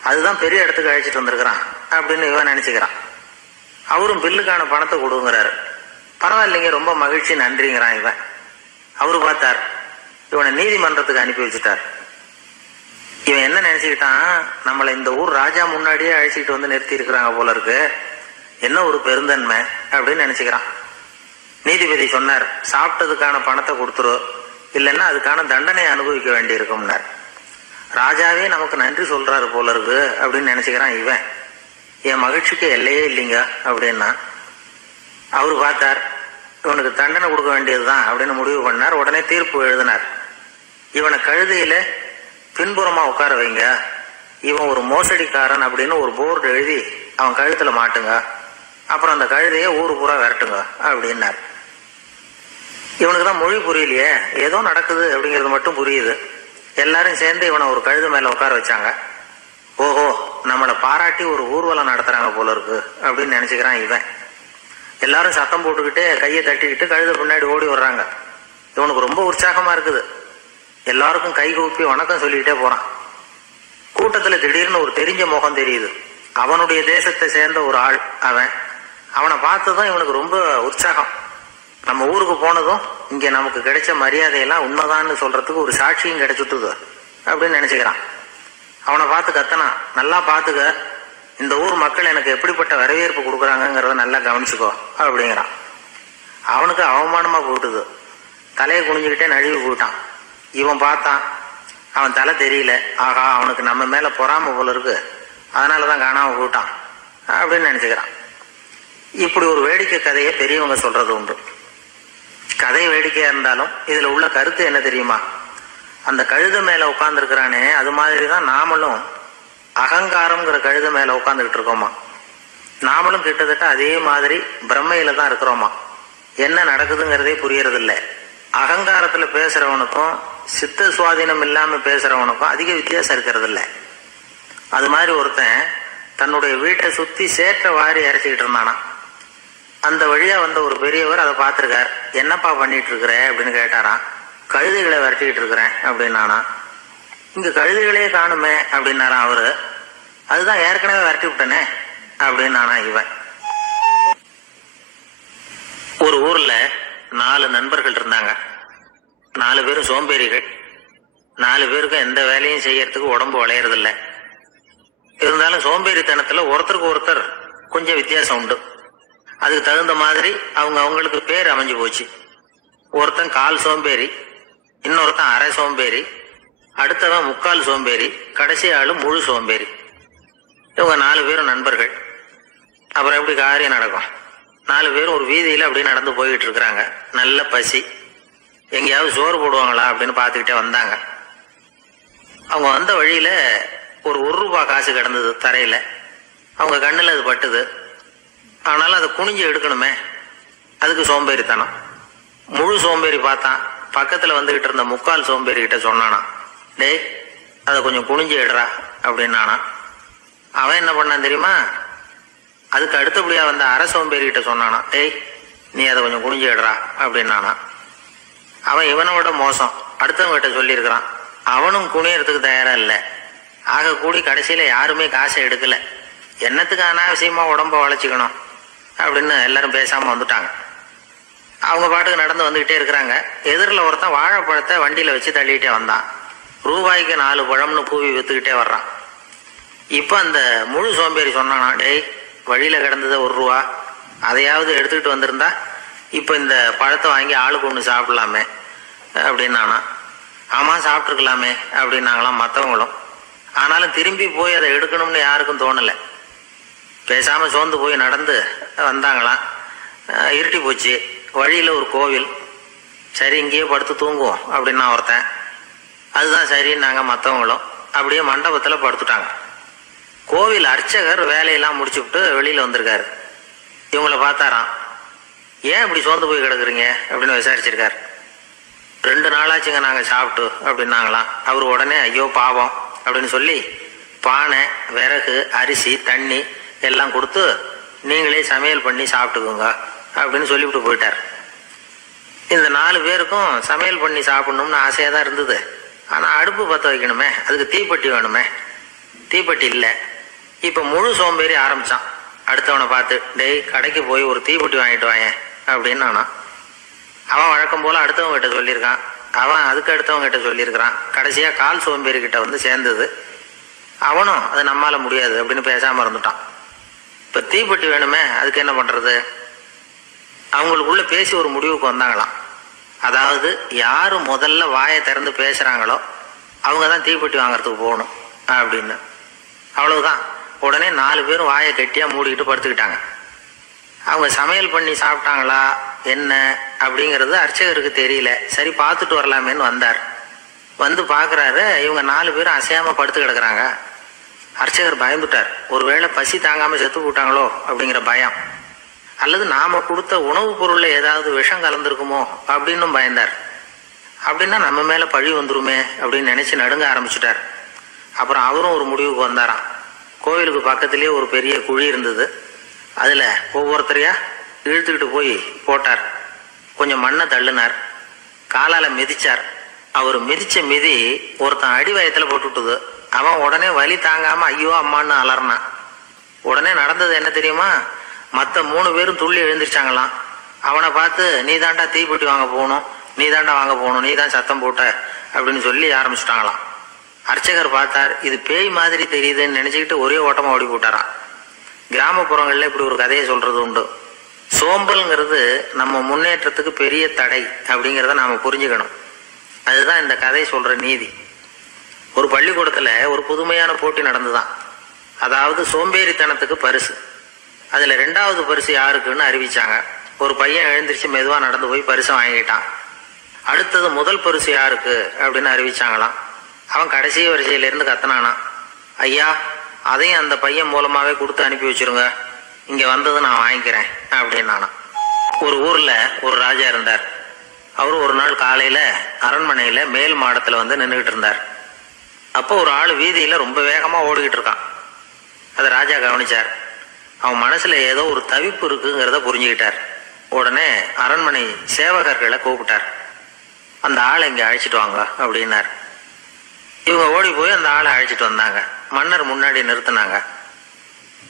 அதுதான் பெரிய இடத்துக்கு அழைச்சிட்டு வந்திருக்கிறான் அப்படின்னு இவன் நினைச்சுக்கிறான். அவரும் பில்லுக்கான பணத்தை கொடுங்கிறாரு. பரவாயில்லைங்க, ரொம்ப மகிழ்ச்சி, நன்றிங்கிறான் இவன். அவரு பார்த்தார், இவனை நீதிமன்றத்துக்கு அனுப்பி வச்சுட்டார். இவன் என்ன நினைச்சுக்கிட்டான், நம்மளை இந்த ஊர் ராஜா முன்னாடியே அழைச்சிட்டு வந்து நிறுத்தி இருக்கிறாங்க போல இருக்கு, என்ன ஒரு பெருந்தன்மை அப்படின்னு நினைச்சுக்கிறான். நீதிபதி சொன்னார், சாப்பிட்டதுக்கான பணத்தை கொடுத்துரு, இல்லைன்னா அதுக்கான தண்டனை அனுபவிக்க வேண்டி இருக்கும்னார். ராஜாவே நமக்கு நன்றி சொல்றாரு போல இருக்கு அப்படின்னு நினைச்சுக்கிறான் இவன். என் மகிழ்ச்சிக்கு எல்லையே இல்லைங்க அப்படின்னா. அவரு பார்த்தார், இவனுக்கு தண்டனை கொடுக்க வேண்டியதுதான் அப்படின்னு முடிவு பண்ணார். உடனே தீர்ப்பு எழுதினார். இவனை கழுதையில பின்புறமா உட்கார வைங்க, இவன் ஒரு மோசடிக்காரன் அப்படின்னு ஒரு போர்டு எழுதி அவன் கழுத்துல மாட்டுங்க, அப்புறம் அந்த கழுதைய ஊரு பூரா விரட்டுங்க அப்படின்னார். இவனுக்கு தான் மொழி புரியலையே, ஏதோ நடக்குது அப்படிங்கிறது மட்டும் புரியுது. எல்லாரும் சேர்ந்து இவனை ஒரு கழுது மேல உட்கார வச்சாங்க. ஓஹோ, நம்மளை பாராட்டி ஒரு ஊர்வலம் நடத்துறாங்க போல இருக்கு அப்படின்னு நினைச்சுக்கிறான் இவன். எல்லாரும் சத்தம் போட்டுக்கிட்டு கையை தட்டிக்கிட்டு கழுத பின்னாடி ஓடி வர்றாங்க. இவனுக்கு ரொம்ப உற்சாகமா இருக்குது. எல்லாருக்கும் கை கூப்பி வணக்கம் சொல்லிக்கிட்டே போறான். கூட்டத்துல திடீர்னு ஒரு தெரிஞ்ச முகம் தெரியுது. அவனுடைய தேசத்தை சேர்ந்த ஒரு ஆள் அவன். அவனை பார்த்ததும் இவனுக்கு ரொம்ப உற்சாகம். நம்ம ஊருக்கு போனதும் இங்க நமக்கு கிடைச்ச மரியாதையெல்லாம் உண்மைதான்னு சொல்றதுக்கு ஒரு சாட்சியும் கிடைச்சுட்டுது. அப்படின்னு நினைச்சுக்கிறான். அவனை பார்த்து கத்தனான், நல்லா பார்த்துக்க, இந்த ஊர் மக்கள் எனக்கு எப்படிப்பட்ட வரவேற்பு கொடுக்குறாங்கிறத நல்லா கவனிச்சுக்கோ அப்படிங்கிறான். அவனுக்கு அவமானமா போட்டுது. தலையை குனிஞ்சுக்கிட்டே நழுவி போயிட்டான். இவன் பார்த்தான், அவன் தலை தெரியல. ஆகா, அவனுக்கு நம்ம மேல பொறாம போல இருக்கு, அதனாலதான் காணாம போயிட்டான் அப்படின்னு நினைச்சுக்கிறான். இப்படி ஒரு வேடிக்கை கதையை பெரியவங்க சொல்றது உண்டு. கதை வேடிக்கையா இருந்தாலும் இதுல உள்ள கருத்து என்ன தெரியுமா? அந்த கழுத மேல உட்கார்ந்துருக்கிறானே, அது மாதிரிதான் நாமளும் அகங்காரம்ங்கிற கழுத மேல உட்கார்ந்துகிட்டு இருக்கோமா. நாமளும் கிட்டத்தட்ட அதே மாதிரி பிரம்மையில தான் இருக்கிறோமா. என்ன நடக்குதுங்கிறதே புரியறது இல்லை. அகங்காரத்துல பேசுறவனுக்கும் சித்த சுவாதீனம் இல்லாம பேசுறவனுக்கும் அதிக வித்தியாசம் இருக்கிறது இல்லை. அது மாதிரி ஒருத்தன் தன்னுடைய வீட்டை சுத்தி சேற்ற வாரி இறைச்சிக்கிட்டு இருந்தானா. அந்த வழியா வந்த ஒரு பெரியவர் அதை பார்த்திருக்கார். என்னப்பா பண்ணிட்டு இருக்கிற அப்படின்னு கேட்டாராம். கழுதைகளை விரட்டிக்கிட்டு இருக்கிறேன் அப்படின்னானா. இங்க கழுதைகளே காணுமே அப்படின்னாராம் அவரு. அதுதான் ஏற்கனவே விரட்டி விட்டனே அப்படின்னானா இவன். ஒரு ஊர்ல 4 நண்பர்கள் இருந்தாங்க. 4 பேரும் சோம்பேறிகள். 4 பேருக்கும் எந்த வேலையும் செய்யறதுக்கு உடம்பு வளையறதில்ல. இருந்தாலும் சோம்பேறித்தனத்துல ஒருத்தருக்கு ஒருத்தர் கொஞ்சம் வித்தியாசம் உண்டு. அதுக்கு தகுந்த மாதிரி அவங்களுக்கு பேர் அமைஞ்சு போச்சு. ஒருத்தன் கால் சோம்பேறி, இன்னொருத்தன் அரை சோம்பேறி, அடுத்தவன் முக்கால் சோம்பேறி, கடைசி ஆளு முழு சோம்பேறி. இவங்க 4 பேரும் நண்பர்கள். அப்புறம் எப்படி காரியம் நடக்கும்? 4 பேரும் ஒரு வீதியில அப்படியே நடந்து போயிட்டு இருக்கிறாங்க. நல்ல பசி. எங்கேயாவது சோறு போடுவாங்களா அப்படின்னு பார்த்துக்கிட்டே வந்தாங்க. அவங்க வந்த வழியில ஒரு ரூபாய் காசு கிடந்தது தரையில. அவங்க கண்ணுல அது பட்டுது. ஆனாலும் அதை குனிஞ்சு எடுக்கணுமே, அதுக்கு சோம்பேறித்தனம். முழு சோம்பேறி பார்த்தான். பக்கத்துல வந்துகிட்டு இருந்த முக்கால் சோம்பேறி கிட்ட சொன்னானா, டேய் அதை கொஞ்சம் குனிஞ்சு எடுறா அப்படின்னானா. அவன் என்ன பண்ணான் தெரியுமா? அதுக்கு அடுத்தபடியா வந்த அரை சோம்பேறி கிட்ட சொன்னானா, டேய் நீ அதை கொஞ்சம் குனிஞ்சு எடுறா அப்படின்னானா. அவன் இவனை விட மோசம். அடுத்தவங்க கிட்ட சொல்லியிருக்கிறான். அவனும் குனியறதுக்கு தயாரா இல்லை. ஆக கூடி கடைசியில யாருமே காசை எடுக்கல. என்னத்துக்கு அனாவசியமா உடம்ப வளைச்சிக்கணும் அப்படின்னு எல்லாரும் பேசாம வந்துட்டாங்க. அவங்க பாட்டுக்கு நடந்து வந்துகிட்டே இருக்கிறாங்க. எதிரில் ஒருத்தன் வாழைப்பழத்தை வண்டியில வச்சு தள்ளிட்டே வந்தான். ரூபாய்க்கு 4 பழம்னு கூவி வித்துக்கிட்டே வர்றான். இப்ப அந்த முழு சோம்பேறி சொன்னானா, டேய் வழியில கிடந்தது ரூபா, அதையாவது எடுத்துக்கிட்டு வந்திருந்தா இப்ப இந்த பழத்தை வாங்கி ஆளுக்கு ஒண்ணு சாப்பிடலாமே அப்படின்னானா. ஆமா சாப்பிட்டுருக்கலாமே அப்படின்னாங்களாம் மற்றவங்களும். ஆனாலும் திரும்பி போய் அதை எடுக்கணும்னு யாருக்கும் தோணலை. பேசாம சோர்ந்து போய் நடந்து வந்தாங்களாம். இருட்டி போச்சு. வழியில ஒரு கோவில். சரி இங்கேயே படுத்து தூங்குவோம் அப்படின்னா ஒருத்தன். அதுதான் சரின்னாங்க மற்றவங்களும். அப்படியே மண்டபத்துல படுத்துட்டாங்க. கோவில் அர்ச்சகர் வேலையெல்லாம் முடிச்சுவிட்டு வெளியில வந்திருக்காரு. இவங்கள பார்த்தாராம். ஏன் இப்படி சோர்ந்து போய் கிடக்குறீங்க அப்படின்னு விசாரிச்சிருக்காரு. 2 நாளாச்சுங்க நாங்க சாப்பிட்டு அப்படின்னாங்களாம். அவரு உடனே ஐயோ பாவம் அப்படின்னு சொல்லி பானை, விறகு, அரிசி, தண்ணி எல்லாம் கொடுத்து நீங்களே சமையல் பண்ணி சாப்பிட்டுக்கோங்க அப்படின்னு சொல்லிவிட்டு போயிட்டார். இந்த 4 பேருக்கும் சமையல் பண்ணி சாப்பிடணும்னு ஆசையா தான் இருந்தது. ஆனா அடுப்பு பற்ற வைக்கணுமே, அதுக்கு தீப்பெட்டி வேணுமே. தீப்பெட்டி இல்லை. இப்ப முழு சோம்பேறி ஆரம்பிச்சான். அடுத்தவனை பார்த்து, டேய் கடைக்கு போய் ஒரு தீப்பெட்டி வாங்கிட்டு வாயேன் அப்படின்னு நானா. அவன் வழக்கம் போல அடுத்தவங்க கிட்ட சொல்லியிருக்கான். அவன் அதுக்கு அடுத்தவங்க கிட்ட சொல்லியிருக்கிறான். கடைசியா கால் சோம்பேறி கிட்ட வந்து சேர்ந்தது. அவனும் அது நம்மால முடியாது அப்படின்னு பேசாம இருந்துட்டான். இப்ப தீப்பெட்டி வேணுமே, அதுக்கு என்ன பண்றது? அவங்களுக்குள்ள பேசி ஒரு முடிவுக்கு வந்தாங்களாம். அதாவது யாரு முதல்ல வாயை திறந்து பேசுறாங்களோ அவங்க தான் தீப்பெட்டி வாங்கறதுக்கு போகணும் அப்படின்னு. அவ்வளவுதான். உடனே 4 பேரும் வாயை கெட்டியா மூடிக்கிட்டு படுத்துக்கிட்டாங்க. அவங்க சமையல் பண்ணி சாப்பிட்டாங்களா என்ன அப்படிங்கிறது அர்ச்சகருக்கு தெரியல. சரி பார்த்துட்டு வரலாமேன்னு வந்தார். வந்து பாக்குறாரு, இவங்க 4 பேரும் அசையாம படுத்து கிடக்குறாங்க. அர்ச்சகர் பயந்துட்டார். ஒருவேளை பசி தாங்காம செத்து போட்டாங்களோ அப்படிங்கிற பயம், அல்லது நாம கொடுத்த உணவுப் பொருள்ல ஏதாவது விஷம் கலந்துருக்குமோ அப்படின்னு பயந்தார். அப்படின்னா நம்ம மேல பழி வந்துருமே அப்படின்னு நினைச்சு நடுங்க ஆரம்பிச்சுட்டார். அப்புறம் அவரும் ஒரு முடிவுக்கு வந்தாராம். கோவிலுக்கு பக்கத்திலேயே ஒரு பெரிய குழி இருந்தது. அதுல ஒவ்வொருத்தரையா இழுத்துக்கிட்டு போய் போட்டார். கொஞ்சம் மண்ணை தள்ளினார். காலால மிதிச்சார். அவர் மிதிச்ச மிதி ஒருத்தன் அடி வயத்துல போட்டுவிட்டது. அவன் உடனே வலி தாங்காம ஐயோ அம்மான்னு அலறினான். உடனே நடந்தது என்ன தெரியுமா? மற்ற 3 பேரும் துள்ளி எழுந்திருச்சாங்களாம். அவனை பார்த்து நீ தாண்டா தீப்பெட்டி வாங்க போகணும், நீ தாண்டா வாங்க போகணும், நீ தான் சத்தம் போட்ட அப்படின்னு சொல்லி ஆரம்பிச்சுட்டாங்களாம். அர்ச்சகர் பார்த்தார், இது பேய் மாதிரி தெரியுதுன்னு நினைச்சுக்கிட்டு ஒரே ஓட்டமா ஓடி போட்டாராம். கிராமப்புறங்கள்ல இப்படி ஒரு கதையை சொல்றது உண்டு. சோம்பல்ங்கிறது நம்ம முன்னேற்றத்துக்கு பெரிய தடை அப்படிங்கிறத நாம புரிஞ்சுக்கணும். அதுதான் இந்த கதை சொல்ற நீதி. ஒரு பள்ளிக்கூடத்துல ஒரு புதுமையான போட்டி நடந்துதான். அதாவது சோம்பேறித்தனத்துக்கு பரிசு. அதுல 2வது பரிசு யாருக்குன்னு அறிவிச்சாங்க. ஒரு பையன் எழுந்திரிச்சு மெதுவா நடந்து போய் பரிசை வாங்கிட்டான். அடுத்தது முதல் பரிசு யாருக்கு அப்படின்னு அறிவிச்சாங்களாம். அவன் கடைசி வரிசையில இருந்து கத்தனானா, ஐயா அதையும் அந்த பையன் மூலமாவே கொடுத்து அனுப்பி வச்சிருங்க, இங்க வந்தது நான் வாங்கிக்கிறேன் அப்படின்னானா. ஒரு ஊர்ல ஒரு ராஜா இருந்தார். அவரு ஒரு நாள் காலையில அரண்மனையில மேல் மாடத்துல வந்து நின்றுகிட்டு இருந்தார். அப்போ ஒரு ஆள் வீதியில ரொம்ப வேகமா ஓடிக்கிட்டு இருக்கான். அதை ராஜா கவனிச்சார். அவன் மனசுல ஏதோ ஒரு தவிப்பு இருக்குங்கிறத புரிஞ்சுக்கிட்டார். உடனே அரண்மனை சேவகர்களை கூப்பிட்டார். அந்த ஆளை இங்க அழைச்சிட்டு வாங்க அப்படின்னார். இவங்க ஓடி போய் அந்த ஆளை அழைச்சிட்டு வந்தாங்க. மன்னர் முன்னாடி நிறுத்தினாங்க.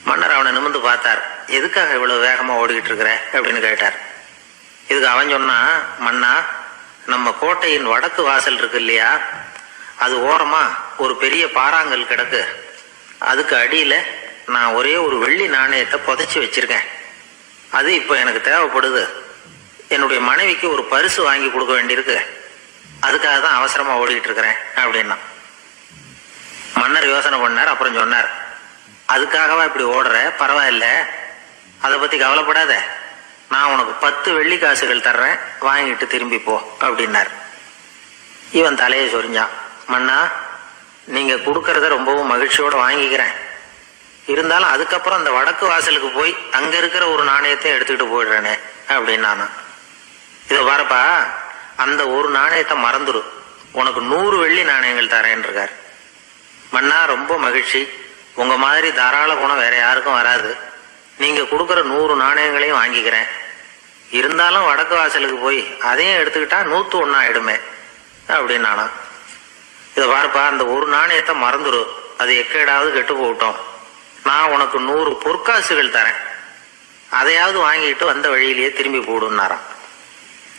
மன்னர் அவனை நிமிர்ந்து பார்த்தார். எதுக்காக இவ்வளவு வேகமா ஓடிக்கிட்டு இருக்கிற அப்படின்னு கேட்டார். இதுக்கு அவன் சொன்னா, மன்னா, நம்ம கோட்டையின் வடக்கு வாசல் இருக்கு இல்லையா, அது ஓரமா ஒரு பெரிய பாறாங்கல் கிடக்கு. அதுக்கு அடியில நான் ஒரே ஒரு வெள்ளி நாணயத்தை புதைச்சி வச்சிருக்கேன். அது இப்போ எனக்கு தேவைப்படுது. என்னுடைய மனைவிக்கு ஒரு பரிசு வாங்கி கொடுக்க வேண்டியிருக்கு. அதுக்காக தான் அவசரமா ஓடிக்கிட்டு இருக்கிறேன் அப்படின்னா. மன்னர் யோசனை பண்ணார். அப்புறம் சொன்னார், அதுக்காகவா இப்படி ஓடுற? பரவாயில்ல, அதை பத்தி கவலைப்படாத. நான் உனக்கு 10 வெள்ளி காசுகள் தர்றேன், வாங்கிட்டு திரும்பி போ அப்படின்னார். இவன் தலையை சொரிஞ்சான். மன்னா, நீங்க கொடுக்கறத ரொம்பவும் மகிழ்ச்சியோட வாங்கிக்கிறேன். இருந்தாலும் அதுக்கப்புறம் அந்த வடக்கு வாசலுக்கு போய் அங்க இருக்கிற ஒரு நாணயத்தை எடுத்துக்கிட்டு போயிடுறேனே அப்படின்னு நானா. இதை பாருப்பா, அந்த ஒரு நாணயத்தை மறந்துடு, உனக்கு 100 வெள்ளி நாணயங்கள் தரேன் இருக்கார். மன்னா, ரொம்ப மகிழ்ச்சி. உங்க மாதிரி தாராள குணம் வேற யாருக்கும் வராது. நீங்க கொடுக்குற 100 நாணயங்களையும் வாங்கிக்கிறேன். இருந்தாலும் வடக்கு வாசலுக்கு போய் அதையும் எடுத்துக்கிட்டா 101 ஆயிடுமே அப்படின்னு நானா. இதை பாருப்பா, அந்த ஒரு நாணயத்தை மறந்துடு, அது எக்கேடாவது கெட்டு போகட்டும். நான் உனக்கு 100 பொற்காசுகள் தரேன், அதையாவது வாங்கிட்டு வந்த வழியிலேயே திரும்பி போடுன்னாராம்.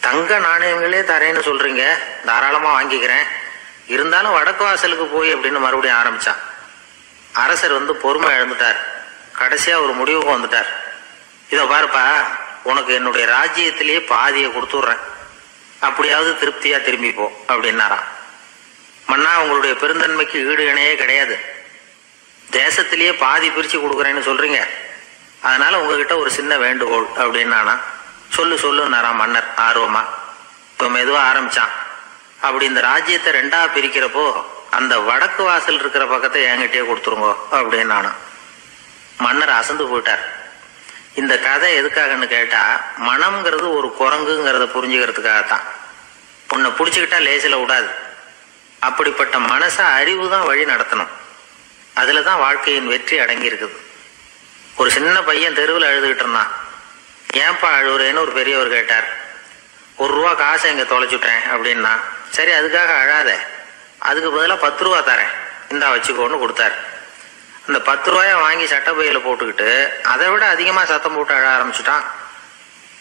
தங்க நாணயங்களே தரேன்னு சொல்றீங்க, தாராளமா வாங்கிக்கிறேன். இருந்தாலும் வடக்கு வாசலுக்கு போய் அப்படின்னு மறுபடியும் ஆரம்பிச்சான். அரசர் வந்து பொறுமை இழந்துட்டார். கடைசியா ஒரு முடிவுக்கு வந்துட்டார். இதை பாருப்பா, உனக்கு என்னுடைய ராஜ்யத்திலேயே பாதியை கொடுத்துட்றேன், அப்படியாவது திருப்தியா திரும்பி போ அப்படின்னாராம். மன்னா, உங்களுடைய பெருந்தன்மைக்கு ஈடு இணையே கிடையாது. தேசத்திலேயே பாதி பிரிச்சு கொடுக்குறேன்னு சொல்றீங்க, அதனால உங்ககிட்ட ஒரு சின்ன வேண்டுகோள் அப்படின்னானா. சொல்லுன்னாராம் மன்னர் ஆர்வமா. இப்போ மெதுவா ஆரம்பிச்சான். அப்படி இந்த ராஜ்யத்தை 2ஆ பிரிக்கிறப்போ அந்த வடக்கு வாசல் இருக்கிற பக்கத்தை என்கிட்டயே கொடுத்துருங்க அப்படின்னானா. மன்னர் அசந்து போயிட்டார். இந்த கதை எதுக்காகன்னு கேட்டா, மனம்ங்கிறது ஒரு குரங்குங்கிறத புரிஞ்சுக்கிறதுக்காகத்தான். உன்னை பிடிச்சுக்கிட்டா லேசில விடாது. அப்படிப்பட்ட மனசை அறிவு தான் வழி நடத்தணும். அதுலதான் வாழ்க்கையின் வெற்றி அடங்கி இருக்குது. ஒரு சின்ன பையன் தெருவில் அழுதுகிட்டு இருந்தான். ஏன்பா அழுவுறேன்னு ஒரு பெரியவர் கேட்டார். 1 ரூபா காசை இங்க தொலைச்சுட்டேன் அப்படின்னா. சரி, அதுக்காக அழாத, அதுக்கு பதிலாக 10 ரூபா தரேன், இந்தா வச்சுக்கோன்னு கொடுத்தாரு. அந்த 10 ரூபாயை வாங்கி சட்டப்பையில போட்டுக்கிட்டு அதை விட அதிகமா சத்தம் போட்டு அழ ஆரம்பிச்சுட்டான்.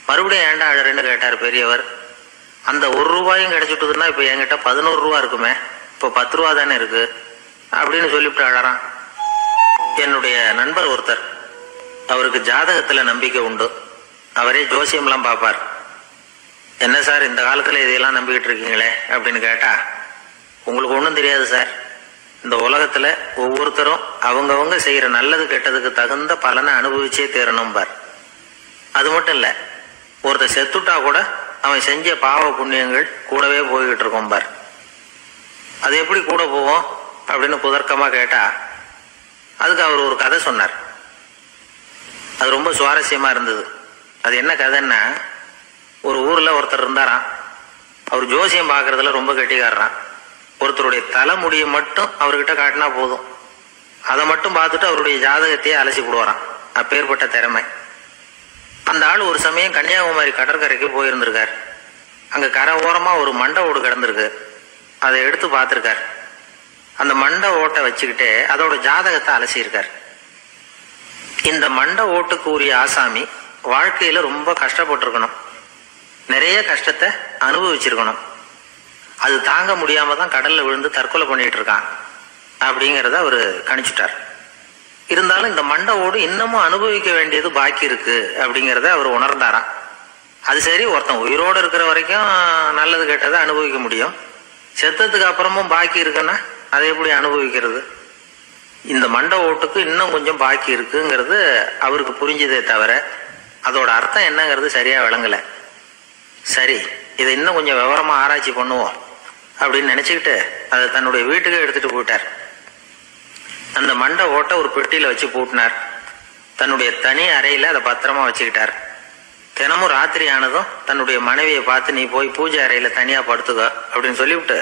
மறுபடியும் ஏன்டா அழறேன்னு கேட்டார் பெரியவர். அந்த 1 ரூபாயும் கிடைச்சிட்டுதுன்னா இப்ப என்கிட்ட 11 ரூபா இருக்குமே, இப்போ 10 ரூபா தானே இருக்கு அப்படின்னு சொல்லிவிட்டு அழறான். என்னுடைய நண்பர் ஒருத்தர், அவருக்கு ஜாதகத்துல நம்பிக்கை உண்டு. அவரே ஜோசியம்லாம் பார்ப்பார். என்ன சார் இந்த காலத்துல இதையெல்லாம் நம்பிக்கிட்டு இருக்கீங்களே அப்படின்னு கேட்டா, உங்களுக்கு ஒன்றும் தெரியாது சார். இந்த உலகத்துல ஒவ்வொருத்தரும் அவங்கவங்க செய்யற நல்லது கெட்டதுக்கு தகுந்த பலனை அனுபவிச்சே தீரணும் பார். அது மட்டும் இல்ல, ஒருத்தர் செத்துட்டா கூட அவன் செஞ்ச பாவ புண்ணியங்கள் கூடவே போய்கிட்டு இருக்கோம் பார். அது எப்படி கூட போவோம் அப்படின்னு குதர்க்கமா கேட்டா, அதுக்கு அவர் ஒரு கதை சொன்னார். அது ரொம்ப சுவாரஸ்யமா இருந்தது. அது என்ன கதைன்னா, ஒரு ஊர்ல ஒருத்தர் இருந்தாராம். அவர் ஜோசியம் பார்க்கறதுல ரொம்ப கெட்டிக்காரரான். ஒருத்தருடைய தலைமுடியை மட்டும் அவர்கிட்ட காட்டினா போதும், அதை மட்டும் பார்த்துட்டு அவருடைய ஜாதகத்தையே அலசி போடுவாராம். அப்பேற்பட்ட திறமை. அந்த ஆள் ஒரு சமயம் கன்னியாகுமரி கடற்கரைக்கு போயிருந்திருக்கார். அங்க கரை ஓரமா ஒரு மண்டை ஓடு கிடந்திருக்கு. அதை எடுத்து பார்த்திருக்கார். அந்த மண்டை ஓட்டை வச்சுக்கிட்டே அதோட ஜாதகத்தை அலசியிருக்கார். இந்த மண்டை ஓட்டுக்கு உரிய ஆசாமி வாழ்க்கையில ரொம்ப கஷ்டப்பட்டிருக்கணும், நிறைய கஷ்டத்தை அனுபவிச்சிருக்கணும். அது தாங்க முடியாம தான் கடல்ல விழுந்து தற்கொலை பண்ணிட்டு இருக்கான். அப்படிங்கிறத அவர் கணிச்சுட்டார். இருந்தாலும் இந்த மண்டை ஓடு இன்னமும் அனுபவிக்க வேண்டியது பாக்கி இருக்கு அப்படிங்கிறத அவர் உணர்ந்தாராம். அது சரி, ஒருத்தன் உயிரோடு இருக்கிற வரைக்கும் நல்லது கெட்டதை அனுபவிக்க முடியும், செத்ததுக்கு அப்புறமும் பாக்கி இருக்குன்னா அதை எப்படி அனுபவிக்கிறது? இந்த மண்டை ஓட்டுக்கு இன்னும் கொஞ்சம் பாக்கி இருக்குங்கிறது அவருக்கு புரிஞ்சதே தவிர அதோட அர்த்தம் என்னங்கிறது சரியா விளங்கல. சரி, இதை இன்னும் கொஞ்சம் விவரமா ஆராய்ச்சி பண்ணுவோம் அப்படின்னு நினைச்சுக்கிட்டு அதை தன்னுடைய வீட்டுக்கு எடுத்துட்டு போயிட்டார். அந்த மண்டை ஓட்டை ஒரு பெட்டியில வச்சு பூட்டினார். தன்னுடைய தனி அறையில அதை பத்திரமா வச்சுக்கிட்டார். தினமும் ராத்திரி ஆனதும் தன்னுடைய மனைவியை பார்த்து, நீ போய் பூஜை அறையில தனியா படுத்துக்க அப்படின்னு சொல்லிவிட்டு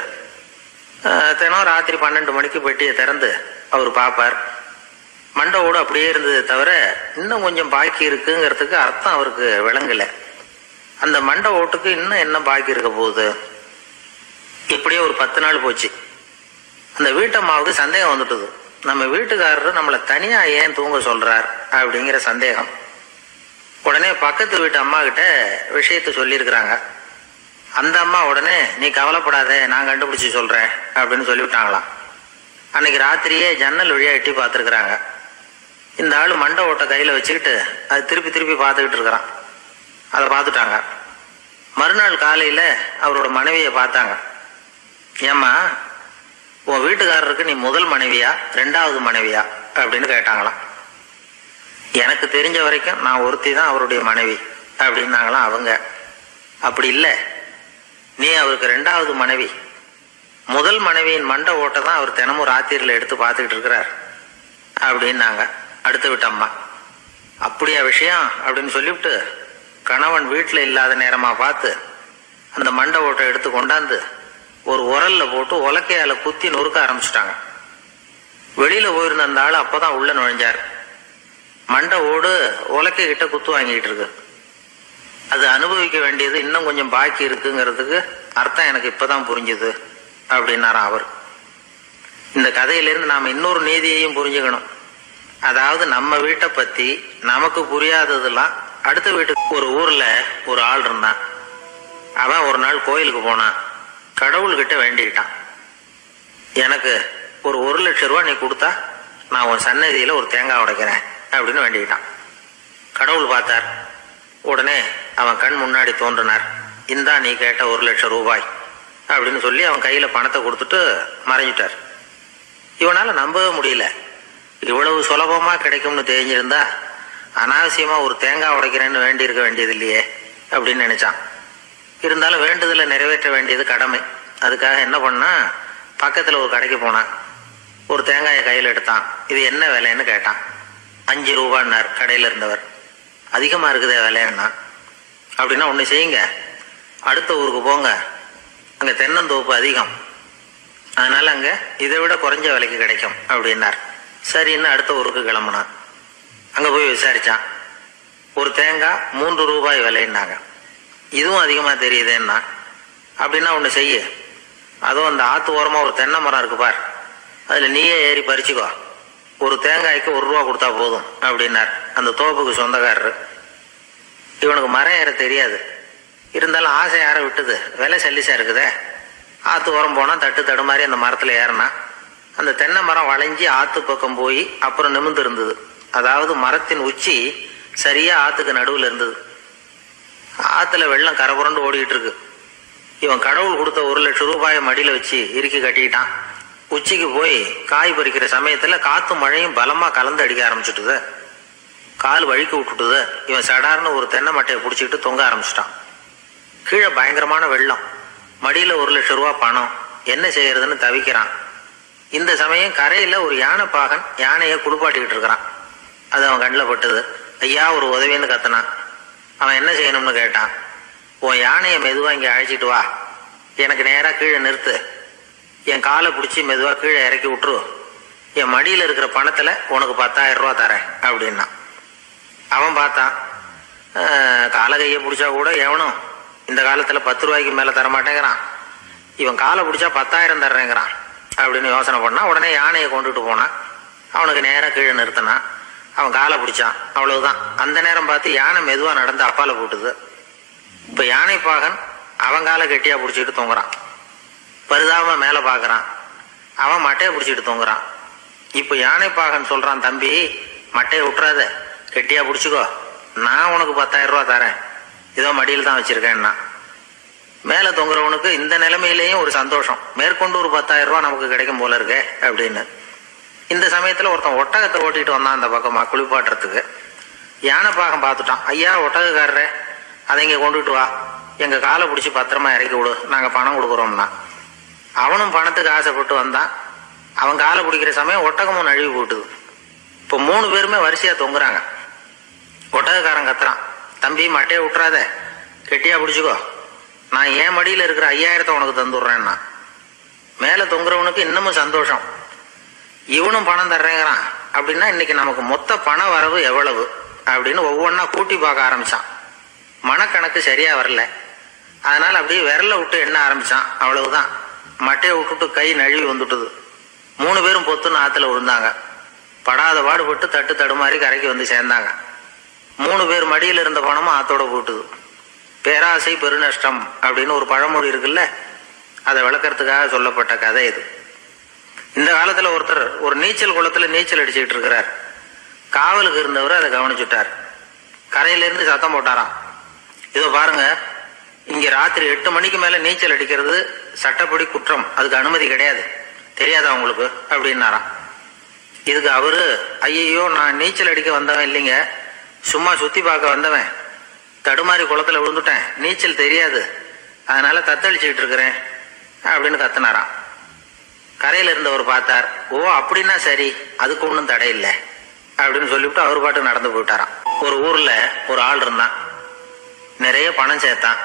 தினம் ராத்திரி 12 மணிக்கு பெட்டியை திறந்து அவர் பார்ப்பார். மண்டை ஓடு அப்படியே இருந்தது தவிர இன்னும் கொஞ்சம் பாக்கி இருக்குங்கிறதுக்கு அர்த்தம் அவருக்கு விளங்கல. அந்த மண்டை ஓட்டுக்கு இன்னும் என்ன பாக்கி இருக்க போகுது? இப்படியே ஒரு 10 நாள் போச்சு. அந்த வீட்டம்மாவுக்கு சந்தேகம் வந்துட்டுது. நம்ம வீட்டுக்காரரு நம்மளை தனியா ஏன் தூங்க சொல்றார் அப்படிங்கிற சந்தேகம். உடனே பக்கத்து வீட்டு அம்மா கிட்ட விஷயத்த சொல்லியிருக்கிறாங்க. அந்த அம்மா உடனே, நீ கவலைப்படாத, நான் கண்டுபிடிச்சு சொல்றேன் அப்படின்னு சொல்லிவிட்டாங்களாம். அன்னைக்கு ராத்திரியே ஜன்னல் வழியா எட்டி பார்த்துருக்குறாங்க. இந்த ஆள் மண்டை ஓட்டை கையில வச்சுக்கிட்டு அது திருப்பி திருப்பி பார்த்துக்கிட்டு இருக்கிறான். அதை பார்த்துட்டாங்க. மறுநாள் காலையில அவரோட மனைவியை பார்த்தாங்க. ஏம்மா, உன் வீட்டுக்காரருக்கு நீ முதல் மனைவியா 2வது மனைவியா அப்படின்னு கேட்டாங்களாம். எனக்கு தெரிஞ்ச வரைக்கும் நான் ஒருத்தி தான் அவருடைய மனைவி அப்படின்னாங்களாம் அவங்க. அப்படி இல்லை, நீ அவருக்கு 2வது மனைவி. முதல் மனைவியின் மண்டை ஓட்டை தான் அவர் தினமும் ராத்திரியில் எடுத்து பார்த்துக்கிட்டு இருக்கிறார் அப்படின்னாங்க அடுத்த வீட்டு அம்மா. அப்படியா விஷயம் அப்படின்னு சொல்லிவிட்டு கணவன் வீட்டில் இல்லாத நேரமா பார்த்து அந்த மண்டை ஓட்டை எடுத்து கொண்டாந்து ஒரு உரல்ல போட்டு உலக்கையால குத்தி நொறுக்க ஆரம்பிச்சுட்டாங்க. வெளியில போயிருந்த அந்த ஆள் அப்பதான் உள்ள நுழைஞ்சார். மண்டை ஓடு உலக்கை கிட்ட குத்து வாங்கிட்டு இருக்கு. அது அனுபவிக்க வேண்டியது இன்னும் கொஞ்சம் பாக்கி இருக்குங்கிறதுக்கு அர்த்தம் எனக்கு இப்பதான் புரிஞ்சுது அப்படின்னாராம் அவர். இந்த கதையிலிருந்து நாம இன்னொரு நீதியையும் புரிஞ்சுக்கணும். அதாவது நம்ம வீட்டை பத்தி நமக்கு புரியாததெல்லாம் அடுத்த வீட்டுக்கு. ஒரு ஊர்ல ஒரு ஆள் இருந்தான். அவன் ஒரு நாள் கோயிலுக்கு போனான். கடவுள்கிட்ட வேண்டிக்கிட்டான், எனக்கு ஒரு 1,00,000 ரூபா நீ கொடுத்தா நான் உன் சன்னதியில ஒரு தேங்காய் உடைக்கிறேன் அப்படின்னு வேண்டிக்கிட்டான். கடவுள் பார்த்தார். உடனே அவன் கண் முன்னாடி தோன்றினார். இந்தா நீ கேட்ட 1,00,000 ரூபாய் அப்படின்னு சொல்லி அவன் கையில பணத்தை கொடுத்துட்டு மறைஞ்சிட்டார். இவனால நம்பவே முடியல. இவ்வளவு சுலபமா கிடைக்கும்னு தெரிஞ்சிருந்தா அனாவசியமா ஒரு தேங்காய் உடைக்கிறேன்னு வேண்டி இருக்க வேண்டியது இல்லையே அப்படின்னு நினைச்சான். இருந்தாலும் வேண்டுதலை நிறைவேற்ற வேண்டியது கடமை. அதுக்காக என்ன பண்ணா, பக்கத்துல ஒரு கடைக்கு போனான். ஒரு தேங்காயை கையில் எடுத்தான். இது என்ன விலைன்னு கேட்டான். 5 ரூபான்னார் கடையில இருந்தவர். அதிகமா இருக்குதே விலைன்னா. அப்படின்னா ஒண்ணு செய்யுங்க, அடுத்த ஊருக்கு போங்க, அங்க தென்னந்தோப்பு அதிகம், அதனால அங்க இதை விட குறைஞ்ச விலைக்கு கிடைக்கும் அப்படின்னார். சரின்னு அடுத்த ஊருக்கு கிளம்புனான். அங்க போய் விசாரிச்சான். ஒரு தேங்காய் 3 ரூபாய் விலைன்னாங்க. இதுவும் அதிகமா தெரியுதுன்னா. அப்படின்னா ஒண்ணு செய்ய, அதுவும் அந்த ஆத்து ஓரமா ஒரு தென்னை மரம் இருக்கு பார், அதுல நீயே ஏறி பறிச்சுக்கோ, ஒரு தேங்காய்க்கு 1 ரூபா கொடுத்தா போதும் அப்படின்னார் அந்த தோப்புக்கு சொந்தக்காரரு. இவனுக்கு மரம் ஏற தெரியாது. இருந்தாலும் ஆசை யார விட்டுது, விலை சல்லிசா இருக்குதே. ஆத்து ஓரம் போனா தட்டு தடு மாதிரி அந்த மரத்துல ஏறினா. அந்த தென்னை மரம் வளைஞ்சி ஆத்து பக்கம் போய் அப்புறம் நிமிர்ந்து இருந்தது. அதாவது மரத்தின் உச்சி சரியா ஆத்துக்கு நடுவில் இருந்தது. ஆத்துல வெள்ளம் கரபுரண்டு ஓடிக்கிட்டு இருக்கு. இவன் கடவுள் கொடுத்த 1,00,000 ரூபாயை மடியில வச்சு இறுக்கி கட்டிக்கிட்டான். உச்சிக்கு போய் காய் பறிக்கிற சமயத்துல காத்தும் மழையும் பலமா கலந்து அடிக்க ஆரம்பிச்சுட்டுது. கால் வழிக்கு விட்டுட்டுது. இவன் சடார்னு ஒரு தென்னை மட்டையை பிடிச்சிக்கிட்டு தொங்க ஆரம்பிச்சிட்டான். கீழே பயங்கரமான வெள்ளம். மடியில 1,00,000 ரூபா பணம். என்ன செய்யறதுன்னு தவிக்கிறான். இந்த சமயம் கரையில ஒரு யானை பாகன் யானையை குளிப்பாட்டிக்கிட்டு இருக்கிறான். அது அவன் கண்ணில் பட்டது. ஐயா ஒரு உதவின்னு கத்தினான். அவன் என்ன செய்யணும்னு கேட்டான். உன் யானையை மெதுவா இங்க அழைச்சிட்டு வா, எனக்கு நேரா கீழே நிறுத்து, என் காலை பிடிச்சி மெதுவா கீழே இறக்கி விட்டுரு, என் மடியில இருக்கிற பணத்துல உனக்கு 10,000 ரூபா தரேன் அப்படின்னா. அவன் பார்த்தான். காலை கையை பிடிச்சா கூட எவனும் இந்த காலத்துல 10 ரூபாய்க்கு மேல தரமாட்டேங்கிறான். இவன் காலை பிடிச்சா 10,000 தர்றேங்கிறான் அப்படின்னு யோசனை பண்ணா. உடனே யானையை கொண்டுட்டு போனான். அவனுக்கு நேரம் கீழே நிறுத்தினான். அவன் காலை பிடிச்சான். அவ்வளவுதான். அந்த நேரம் பார்த்து யானை மெதுவா நடந்து அப்பால போட்டுது. இப்ப யானை பாகன் அவன் காலை கெட்டியா பிடிச்சிட்டு தொங்குறான். பரிதாபமா மேல பாக்குறான். அவன் மட்டையை பிடிச்சிட்டு தொங்குறான். இப்போ யானைப்பாகன் சொல்றான், தம்பி மட்டையை விட்டுறாத, கெட்டியா பிடிச்சிக்கோ, நான் உனக்கு 10,000 ரூபா தரேன், இதோ மடியில் தான் வச்சிருக்கேன்னா. மேல தொங்குறவனுக்கு இந்த நிலைமையிலேயும் ஒரு சந்தோஷம், மேற்கொண்டு ஒரு 10,000 ரூபா நமக்கு கிடைக்கும் போல இருக்கே அப்படின்னு. இந்த சமயத்துல ஒருத்தன் ஒட்டகத்தை ஓட்டிட்டு வந்தான் அந்த பக்கமா குளிப்பாட்டுறதுக்கு. யானைப்பாகன் பார்த்துட்டான், ஐயா ஒட்டகக்காரரே, அதை இங்க கொண்டுட்டு வா, எங்க காலை பிடிச்சி பத்திரமா இறக்கி விடு, நாங்க பணம் கொடுக்குறோம்னா. அவனும் பணத்துக்கு ஆசைப்பட்டு வந்தான். அவன் காலை பிடிக்கிற சமயம் ஒட்டகமும் நழுவி போட்டுது. இப்போ 3 பேருமே வரிசையா தொங்குறாங்க. ஒட்டகக்காரன் கத்துறான், தம்பி மட்டையை விட்டுறாத, கெட்டியா பிடிச்சிக்கோ, நான் என் மடியில் இருக்கிற 5,000 உனக்கு தந்துடுறேன்னா. மேல தொங்குறவனுக்கு இன்னமும் சந்தோஷம், இவனும் பணம் தர்றேங்கிறான் அப்படின்னா இன்னைக்கு நமக்கு மொத்த பண வரவு எவ்வளவு அப்படின்னு ஒவ்வொன்னா கூட்டி பார்க்க ஆரம்பிச்சான். மனக்கணக்கு சரியா வரல, அதனால அப்படியே விரல விட்டு எண்ண ஆரம்பிச்சான். அவ்வளவுதான், மட்டையை விட்டுட்டு கை நழுவி வந்துட்டுது. 3 பேரும் பொத்துன்னு ஆத்துல விழுந்தாங்க. படாத பாடுபட்டு தட்டு தடுமாறி கரைக்கு வந்து சேர்ந்தாங்க. 3 பேர் மடியில் இருந்த பணமும் ஆத்தோட போட்டுது. பேராசை பெருநஷ்டம் அப்படின்னு ஒரு பழமொழி இருக்குல்ல, அதை விளக்கறதுக்காக சொல்லப்பட்ட கதை இது. இந்த காலத்துல ஒருத்தர் ஒரு நீச்சல் குளத்துல நீச்சல் அடிச்சுக்கிட்டு இருக்கிறார். காவலுக்கு இருந்தவர் அதை கவனிச்சுட்டார். கரையில இருந்து சத்தம் போட்டாராம், இதோ பாருங்க, இங்க ராத்திரி 8 மணிக்கு மேல நீச்சல் அடிக்கிறது சட்டப்படி குற்றம், அதுக்கு அனுமதி கிடையாது, தெரியாதா உங்களுக்கு அப்படின்னாராம். இதுக்கு அவரு, ஐயோ நான் நீச்சல் அடிக்க வந்தவன் இல்லைங்க, சும்மா சுத்தி பார்க்க வந்தவன், தடுமாறி குளத்துல விழுந்துட்டேன், நீச்சல் தெரியாது, அதனால தத்தளிச்சுக்கிட்டு இருக்கிறேன் அப்படின்னு கத்துனாராம். கரையில இருந்தவர் பார்த்தார், ஓ அப்படின்னா சரி, அதுக்கு ஒன்றும் தடை இல்லை அப்படின்னு சொல்லிவிட்டு அவர் பாட்டு நடந்து போயிட்டாராம். ஒரு ஊர்ல ஒரு ஆள் இருந்தான், நிறைய பணம் சேர்த்தான்.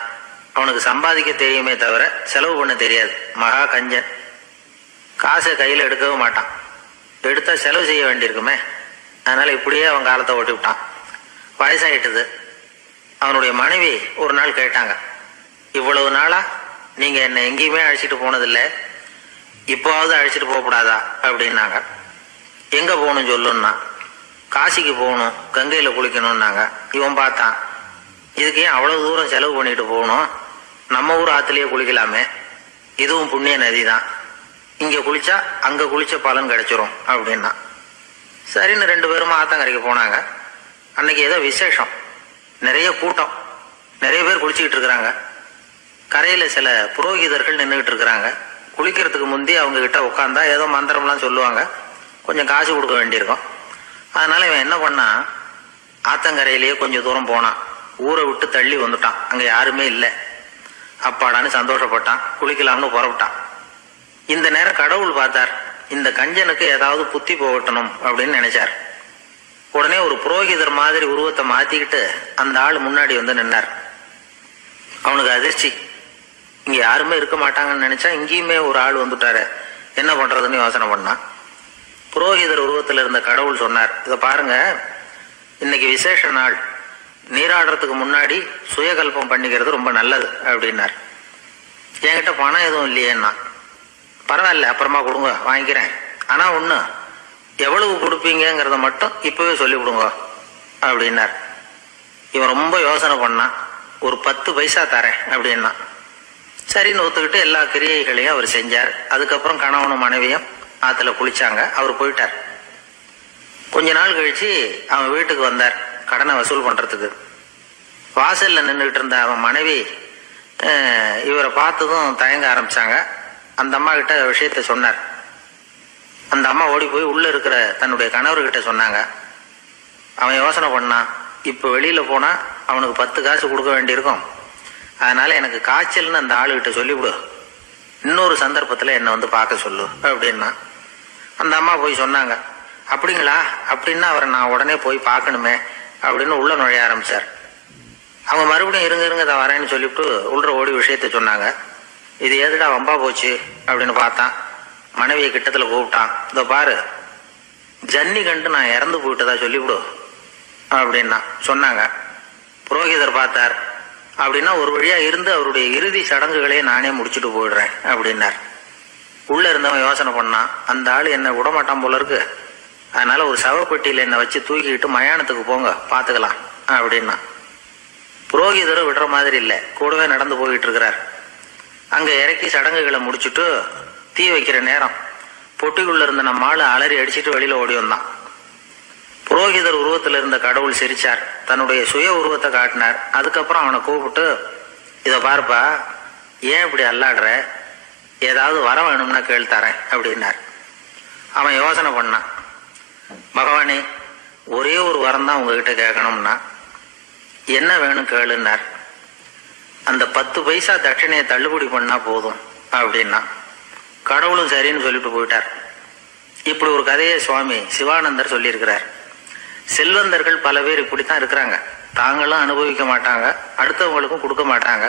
அவனுக்கு சம்பாதிக்க தெரியுமே தவிர செலவு பண்ண தெரியாது, மகா கஞ்சன். காசை கையில் எடுக்கவும் மாட்டான், எடுத்தா செலவு செய்ய வேண்டியிருக்குமே, அதனால இப்படியே அவன் காலத்தை ஓட்டி விட்டான். வயசாயிட்டுது. அவனுடைய மனைவி ஒரு நாள் கேட்டாங்க, இவ்வளவு நாளா நீங்க என்ன எங்கேயுமே அழைச்சிட்டு போனதில்லை, இப்போவாவது அழைச்சிட்டு போகக்கூடாதா அப்படின்னாங்க. எங்க போகணும் சொல்லுன்னா, காசிக்கு போகணும், கங்கையில குளிக்கணும்னாங்க. இவன் பார்த்தான், இதுக்கு ஏன் அவ்வளவு தூரம் செலவு பண்ணிட்டு போகணும், நம்ம ஊர் ஆத்துலயே குளிக்கலாமே, இதுவும் புண்ணிய நதி தான், இங்க குளிச்சா அங்க குளிச்ச பலன் கிடைச்சிரும் அப்படின்னா. சரின்னு 2 பேரும் ஆத்தங்கரைக்கு போனாங்க. அன்னைக்கு ஏதோ விசேஷம், நிறைய கூட்டம், நிறைய பேர் குளிச்சுக்கிட்டு இருக்கிறாங்க. கரையில சில புரோகிதர்கள் நின்றுகிட்டு இருக்கிறாங்க. குளிக்கிறதுக்கு முந்தி அவங்க கிட்ட உட்காந்தா ஏதோ மந்திரம்லாம் சொல்லுவாங்க, கொஞ்சம் காசு கொடுக்க வேண்டியிருக்கும். அதனால இவன் என்ன பண்ணா, ஆத்தங்கரையிலேயே கொஞ்சம் தூரம் போனான், ஊரை விட்டு தள்ளி வந்துட்டான், அங்க யாருமே இல்லை. அப்பாடான்னு சந்தோஷப்பட்டான், குளிக்கலாம்னு புறப்பட்டான். இந்த நேரம் கடவுள் பார்த்தார், இந்த கஞ்சனுக்கு ஏதாவது புத்தி போகட்டணும் அப்படின்னு நினைச்சார். உடனே ஒரு புரோகிதர் மாதிரி உருவத்தை மாத்திக்கிட்டு அந்த ஆள் முன்னாடி வந்து நின்னார். அவனுக்கு அதிர்ச்சி, இங்க யாருமே இருக்க மாட்டாங்கன்னு நினைச்சா இங்கேயுமே ஒரு ஆள் வந்துட்டாரு, என்ன பண்றதுன்னு யோசனை பண்ணான். புரோகிதர் உருவத்தில் இருந்த கடவுள் சொன்னார், இதை பாருங்க, இன்னைக்கு விசேஷ நாள், நீராடுறதுக்கு முன்னாடி சுயகல்பம் பண்ணிக்கிறது ரொம்ப நல்லது அப்படின்னார். என்கிட்ட பணம் எதுவும் இல்லையேன்னா, பரவாயில்ல அப்புறமா கொடுங்க வாங்கிக்கிறேன், ஆனா ஒண்ணு, எவ்வளவு கொடுப்பீங்கிறத மட்டும் இப்பவே சொல்லி விடுங்க அப்படின்னார். இவன் ரொம்ப யோசனை பண்ணான், ஒரு 10 பைசா தரேன் அப்படின்னா. சரின்னு ஒத்துக்கிட்டு எல்லா கிரியைகளையும் அவர் செஞ்சார். அதுக்கப்புறம் கணவனும் மனைவியும் ஆத்துல குளிச்சாங்க. அவர் போயிட்டார். கொஞ்ச நாள் கழிச்சு அவன் வீட்டுக்கு வந்தார் கடனை வசூல் பண்றதுக்கு. வாசல்ல நின்றுகிட்டு இருந்த அவன் மனைவி இவரை பார்த்ததும் தயங்க ஆரம்பிச்சாங்க. அந்த அம்மா கிட்ட விஷயத்த சொன்னார். அந்த அம்மா ஓடி போய் உள்ள இருக்கிற தன்னுடைய கணவர்கிட்ட சொன்னாங்க. அவன் யோசனை பண்ணான், இப்ப வெளியில போனா அவனுக்கு 10 காசு கொடுக்க வேண்டியிருக்கும், அதனால எனக்கு காய்ச்சல்னு அந்த ஆளுகிட்ட சொல்லிவிடு, இன்னொரு சந்தர்ப்பத்துல என்னை வந்து பார்க்க சொல்லு அப்படின்னா. அந்த அம்மா போய் சொன்னாங்க. அப்படிங்களா, அப்படின்னா அவரை நான் உடனே போய் பார்க்கணுமே அப்படின்னு உள்ள நுழைய ஆரம்பிச்சார். அவங்க மறுபடியும் இருங்க தான் வரேன்னு சொல்லிவிட்டு உள்ள ஓடி விஷயத்த சொன்னாங்க. இது எதுடா வம்பா போச்சு அப்படின்னு பார்த்தான். மனைவியை கிட்டத்துல கூப்பிட்டான், இதோ பாரு, ஜன்னி கண்டு நான் இறந்து போயிட்டதா சொல்லிவிடு அப்படின்னா சொன்னாங்க. புரோகிதர் பார்த்தார். அப்படின்னா ஒரு வழியா இருந்து அவருடைய இறுதி சடங்குகளையே நானே முடிச்சுட்டு போயிடுறேன் அப்படின்னார். உள்ள இருந்தவன் யோசனை பண்ணான், அந்த ஆளு என்ன விடமாட்டான் போல இருக்கு, அதனால ஒரு சவப்பெட்டியில என்னை வச்சு தூக்கிக்கிட்டு மயானத்துக்கு போங்க பாத்துக்கலாம் அப்படின்னா. புரோகிதரும் விடுற மாதிரி இல்லை, கூடவே நடந்து போயிட்டு இருக்கிறார். அங்க இறக்கி சடங்குகளை முடிச்சுட்டு தீ வைக்கிற நேரம் பொட்டிக்குள்ள இருந்த நம்ம ஆளு அலறி அடிச்சுட்டு வெளியில ஓடி வந்தான். புரோகிதர் உருவத்தில் இருந்த கடவுள் சிரிச்சார், தன்னுடைய சுய உருவத்தை காட்டினார். அதுக்கப்புறம் அவனை கூப்பிட்டு, இதை பார்ப்பா, ஏன் இப்படி அல்லாடுற, ஏதாவது வர வேணும்னா கேள் தரேன் அப்படின்னார். அவன் யோசனை பண்ணான், பகவானே ஒரே ஒரு வரம் தான் உங்ககிட்ட கேட்கணும்னா என்ன வேணும் கேளுன்னார். அந்த 10 பைசா தட்சணையை தள்ளுபடி பண்ணா போதும் அப்படின்னா. கடவுளும் சரின்னு சொல்லிட்டு போயிட்டார். இப்படி ஒரு கதையை சுவாமி சிவானந்தர் சொல்லியிருக்கிறார். செல்வந்தர்கள் பல பேர் இப்படித்தான் இருக்கிறாங்க. தாங்களும் அனுபவிக்க மாட்டாங்க, அடுத்தவங்களுக்கும் கொடுக்க மாட்டாங்க.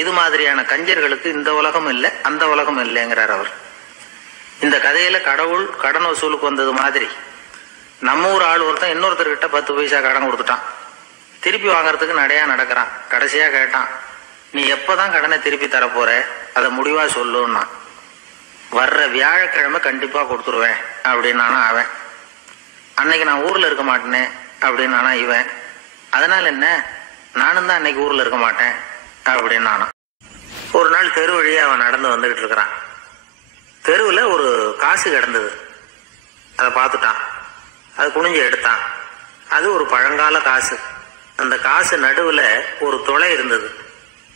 இது மாதிரியான கஞ்சர்களுக்கு இந்த உலகம் இல்லை, அந்த உலகம் இல்லைங்கிறார் அவர். இந்த கதையில கடவுள் கடன் வசூலுக்கு வந்தது மாதிரி நம்ம ஊர் ஆள் ஒருத்தன் இன்னொருத்தர்கிட்ட 10 பைசா கடன் கொடுத்துட்டான். திருப்பி வாங்கறதுக்கு நடையா நடக்கிறான். கடைசியா கேட்டான், நீ எப்பதான் கடனை திருப்பி தரப்போற, அதை முடிவா சொல்லுன்னா. வர்ற வியாழக்கிழமை கண்டிப்பா கொடுத்துருவேன் அப்படின்னானா அவன். அன்னைக்கு நான் ஊர்ல இருக்க மாட்டேனே அப்படின்னானா இவன். அதனால என்ன, நானும் தான் அன்னைக்கு ஊர்ல இருக்க மாட்டேன் அப்படின்னானா. ஒரு நாள் தெரு வழியா அவன் நடந்து வந்துகிட்டு இருக்கிறான். தெருவில் ஒரு காசு கிடந்தது. அதை பார்த்துட்டான். அது குனிஞ்சு எடுத்தான். அது ஒரு பழங்கால காசு. அந்த காசு நடுவில் ஒரு துளை இருந்தது.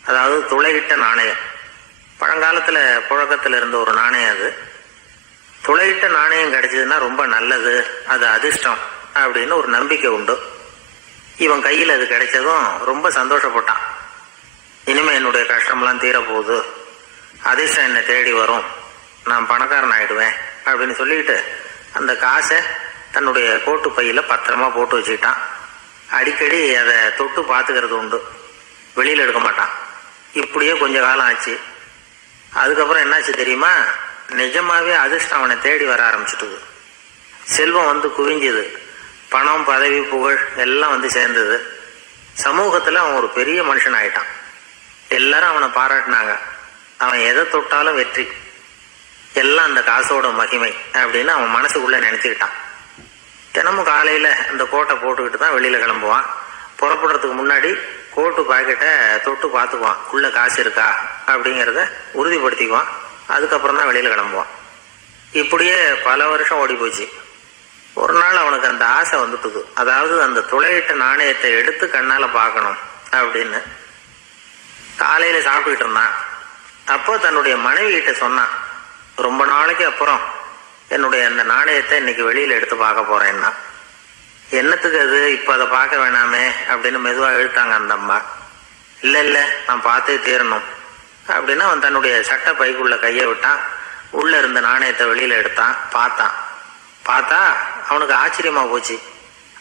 அதாவது துளையிட்ட நாணயம். பழங்காலத்தில் புழக்கத்தில் இருந்த ஒரு நாணயம் அது. துளையிட்ட நாணயம் கிடைச்சதுன்னா ரொம்ப நல்லது, அது அதிர்ஷ்டம் அப்படின்னு ஒரு நம்பிக்கை உண்டு. இவன் கையில் அது கிடைச்சதும் ரொம்ப சந்தோஷப்பட்டான். இனிமே என்னுடைய கஷ்டம்லாம் தீரப்போகுது, அதிர்ஷ்டம் என்னை தேடி வரும், நான் பணக்காரன் ஆயிடுவேன் அப்படின்னு சொல்லிட்டு அந்த காசை தன்னுடைய கோட்டு பையில பத்திரமா போட்டு வச்சுக்கிட்டான். அடிக்கடி அதை தொட்டு பார்த்துக்கிறது உண்டு, வெளியில் எடுக்க மாட்டான். இப்படியே கொஞ்ச காலம் ஆச்சு. அதுக்கப்புறம் என்னாச்சு தெரியுமா, நிஜமாவே அதிர்ஷ்டம் அவனை தேடி வர ஆரம்பிச்சுட்டுது. செல்வம் வந்து குவிஞ்சுது. பணம், பதவி, புகழ் எல்லாம் வந்து சேர்ந்தது. சமூகத்தில் அவன் ஒரு பெரிய மனுஷன் ஆயிட்டான். எல்லாரும் அவனை பாராட்டினாங்க. அவன் எதை தொட்டாலும் வெற்றி, எல்லாம் அந்த காசோட மகிமை அப்படின்னு அவன் மனசுக்குள்ள நினைச்சுக்கிட்டான். தினமும் காலையில அந்த கோட்டை போட்டுக்கிட்டு தான் வெளியில கிளம்புவான். புறப்படுறதுக்கு முன்னாடி கோட்டு பாக்கெட்டை தொட்டு பார்த்துக்குவான், உள்ள காசு இருக்கா அப்படிங்கிறத உறுதிப்படுத்திக்குவான். அதுக்கப்புறம் தான் வெளியில கிளம்புவான். இப்படியே பல வருஷம் ஓடி போச்சு. ஒரு நாள் அவனுக்கு அந்த ஆசை வந்துட்டுது. அதாவது அந்த துளையிட்ட நாணயத்தை எடுத்து கண்ணால பார்க்கணும் அப்படின்னு. காலையில சாப்பிட்டுக்கிட்டு இருந்தான். அப்போ தன்னுடைய மனைவி கிட்ட சொன்னான், ரொம்ப நாளைக்கு அப்புறம் என்னுடைய அந்த நாணயத்தை இன்னைக்கு வெளியில எடுத்து பார்க்க போறேன்னா. என்னத்துக்கு அது, இப்ப அதை பார்க்க வேணாமே அப்படின்னு மெதுவாக இழுத்தாங்க அந்த அம்மா. இல்ல இல்ல, நான் பார்த்தே தீரணும் அப்படின்னு அவன் தன்னுடைய சட்டை பைக்குள்ள கையை விட்டான். உள்ள இருந்த நாணயத்தை வெளியில எடுத்தான். பார்த்தா அவனுக்கு ஆச்சரியமா போச்சு.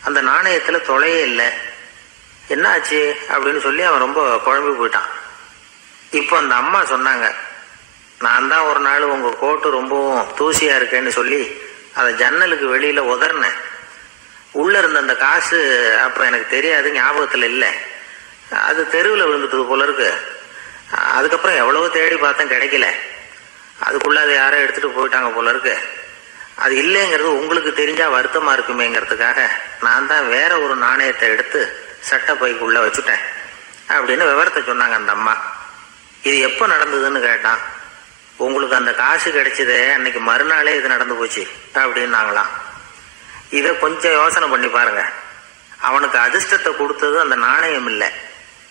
அந்த நாணயத்துல தொலையே இல்லை. என்ன ஆச்சு அப்படின்னு சொல்லி அவன் ரொம்ப குழம்பி போயிட்டான். இப்போ அந்த அம்மா சொன்னாங்க, நான் தான் ஒரு நாள் உங்க கோட்டு ரொம்பவும் தூசியா இருக்கேன்னு சொல்லி அதை ஜன்னலுக்கு வெளியில உதறினேன். உள்ள இருந்த அந்த காசு அப்ப எனக்கு தெரியாது, ஞாபகத்துல இல்லை. அது தெருவில் விழுந்துட்டது போல இருக்கு. அதுக்கப்புறம் எவ்வளவோ தேடி பார்த்தேன், கிடைக்கல. அதுக்குள்ள அதை யாரோ எடுத்துட்டு போயிட்டாங்க போல இருக்கு. அது இல்லைங்கிறது உங்களுக்கு தெரிஞ்சா வருத்தமா இருக்குமேங்கிறதுக்காக நான் தான் வேற ஒரு நாணயத்தை எடுத்து சட்டை பைக்குள்ள வச்சுட்டேன் அப்படின்னு விவரத்தை சொன்னாங்க அந்த அம்மா. இது எப்போ நடந்ததுன்னு கேட்டான். உங்களுக்கு அந்த காசு கிடைச்சதே அன்னைக்கு மறுநாளே இது நடந்து போச்சு அப்படின்னாங்களாம். இதை கொஞ்சம் யோசனை பண்ணி பாருங்க. அவனுக்கு அதிர்ஷ்டத்தை கொடுத்தது அந்த நாணயம் இல்லை,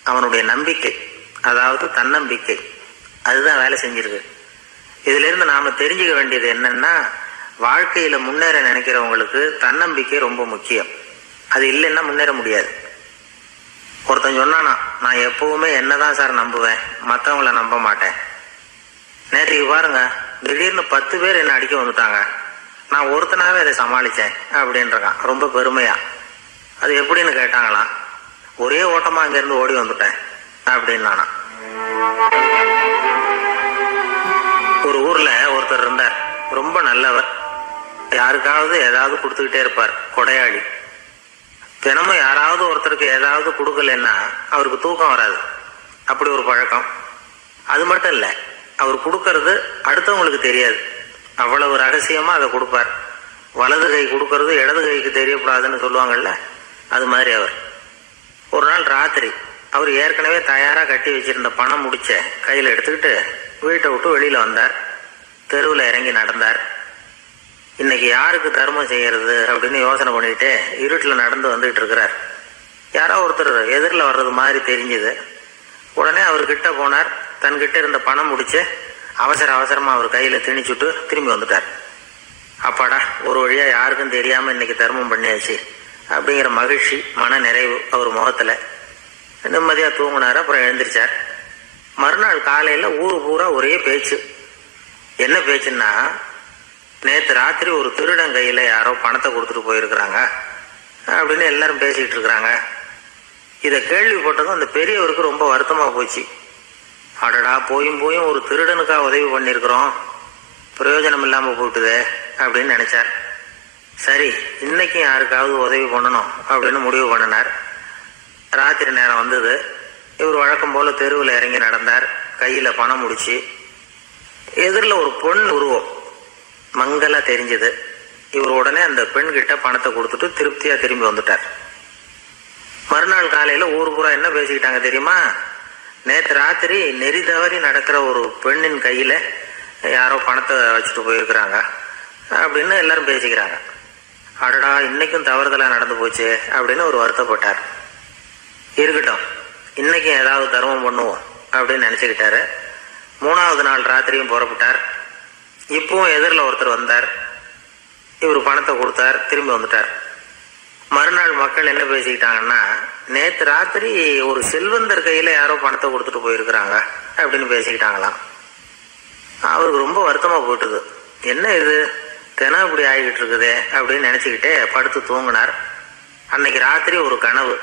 அவனுடைய நம்பிக்கை, அதாவது தன்னம்பிக்கை. அதுதான் வேலை செஞ்சிருக்கு. இதுல இருந்து நாம தெரிஞ்சுக்க வேண்டியது என்னன்னா, வாழ்க்கையில முன்னேற நினைக்கிறவங்களுக்கு தன்னம்பிக்கை ரொம்ப முக்கியம். அது இல்லைன்னா முன்னேற முடியாது. ஒருத்தன் சொன்னானா, நான் எப்பவுமே என்னதான் சார் நம்புவேன், மற்றவங்கள நம்ப மாட்டேன். நேற்றுக்கு பாருங்க, திடீர்னு 10 பேர் என்ன அடிக்க வந்துட்டாங்க, நான் ஒருத்தனாவே அதை சமாளிச்சேன் அப்படின்றான் ரொம்ப பெருமையா. அது எப்படின்னு கேட்டாங்களாம். ஒரே ஓட்டமா அங்கிருந்து ஓடி வந்துட்டேன் அப்படின்னானா. ஒரு ஊர்ல ஒருத்தர் இருந்தார், ரொம்ப நல்லவர். யாருக்காவது ஏதாவது கொடுத்துக்கிட்டே இருப்பார், கொடையாளி. தினமும் யாராவது ஒருத்தருக்கு ஏதாவது கொடுக்கலன்னா அவருக்கு தூக்கம் வராது. அப்படி ஒரு பழக்கம். அது மட்டும் இல்லை, அவர் கொடுக்கறது அடுத்தவங்களுக்கு தெரியாது, அவ்வளவு ரகசியமா அதை கொடுப்பார். வலது கை கொடுக்கறது இடது கைக்கு தெரியக்கூடாதுன்னு சொல்லுவாங்கல்ல, அது மாதிரி அவர். ஒரு நாள் ராத்திரி அவர் ஏற்கனவே தயாரா கட்டி வச்சிருந்த பணம் முடிச்ச கையில எடுத்துக்கிட்டு வீட்டை விட்டு வெளியில வந்தார். தெருவில் இறங்கி நடந்தார். இன்னைக்கு யாருக்கு தர்மம் செய்யறது அப்படின்னு யோசனை பண்ணிட்டு இருட்டில் நடந்து வந்துகிட்டு இருக்கிறார். யாரோ ஒருத்தர் எதிரில் வர்றது மாதிரி தெரிஞ்சுது. உடனே அவர்கிட்ட போனார். தன்கிட்ட இருந்த பணம் முடிச்சு அவசரமாக அவர் கையில் திணிச்சுட்டு திரும்பி வந்துட்டார். அப்பாடா, ஒரு வழியாக யாருக்கும் தெரியாமல் இன்னைக்கு தர்மம் பண்ணியாச்சு அப்படிங்கிற மகிழ்ச்சி, மன நிறைவு அவர் முகத்தில். நிம்மதியாக தூங்கினார். அப்புறம் எழுந்திரிச்சார். மறுநாள் காலையில் ஊரு பூரா ஒரே பேச்சு. என்ன பேச்சுன்னா, நேற்று ராத்திரி ஒரு திருடன் கையில் யாரோ பணத்தை கொடுத்துட்டு போயிருக்கிறாங்க அப்படின்னு எல்லாரும் பேசிக்கிட்டு இருக்கிறாங்க. இதை கேள்விப்பட்டதும் அந்த பெரியவருக்கு ரொம்ப வருத்தமாக போச்சு. அடடா, போயும் ஒரு திருடனுக்காக உதவி பண்ணியிருக்கிறோம், பிரயோஜனம் இல்லாமல் போட்டுதே அப்படின்னு நினைச்சார். சரி, இன்னைக்கும் யாருக்காவது உதவி பண்ணணும் அப்படின்னு முடிவு பண்ணினார். ராத்திரி நேரம் வந்தது. இவர் வழக்கம் போல தெருவில் இறங்கி நடந்தார். கையில் பணம் முடிச்சு. எதிரில் ஒரு பெண் உருவம் மங்கலா தெரிஞ்சது. இவர் உடனே அந்த பெண் கிட்ட பணத்தை கொடுத்துட்டு திருப்தியா திரும்பி வந்துட்டார். மறுநாள் காலையில ஊர் பூரா என்ன பேசிக்கிட்டாங்க தெரியுமா? நேற்று ராத்திரி நெறி தவறி நடக்கிற ஒரு பெண்ணின் கையில யாரோ பணத்தை வச்சுட்டு போயிருக்கிறாங்க அப்படின்னு எல்லாரும் பேசிக்கிறாங்க. அடடா, இன்னைக்கும் தவறுதலா நடந்து போச்சு அப்படின்னு ஒரு வருத்தப்பட்டார். இருக்கட்டும், இன்னைக்கும் ஏதாவது தர்மம் பண்ணுவோம் அப்படின்னு நினைச்சுக்கிட்டாரு. 3வது நாள் ராத்திரியும் புறப்பட்டார். இப்பவும் எதிரில் ஒருத்தர் வந்தார். இவர் பணத்தை கொடுத்தார், திரும்பி வந்துட்டார். மறுநாள் மக்கள் என்ன பேசிக்கிட்டாங்கன்னா, நேற்று ராத்திரி ஒரு செல்வந்தர் கையில் யாரோ பணத்தை கொடுத்துட்டு போயிருக்கிறாங்க அப்படின்னு பேசிக்கிட்டாங்களாம். அவருக்கு ரொம்ப வருத்தமாக போயிட்டுது. என்ன இது தினம் இப்படி ஆகிக்கிட்டு இருக்குதே அப்படின்னு நினச்சிக்கிட்டே படுத்து தூங்கினார். அன்னைக்கு ராத்திரி ஒரு கனவு.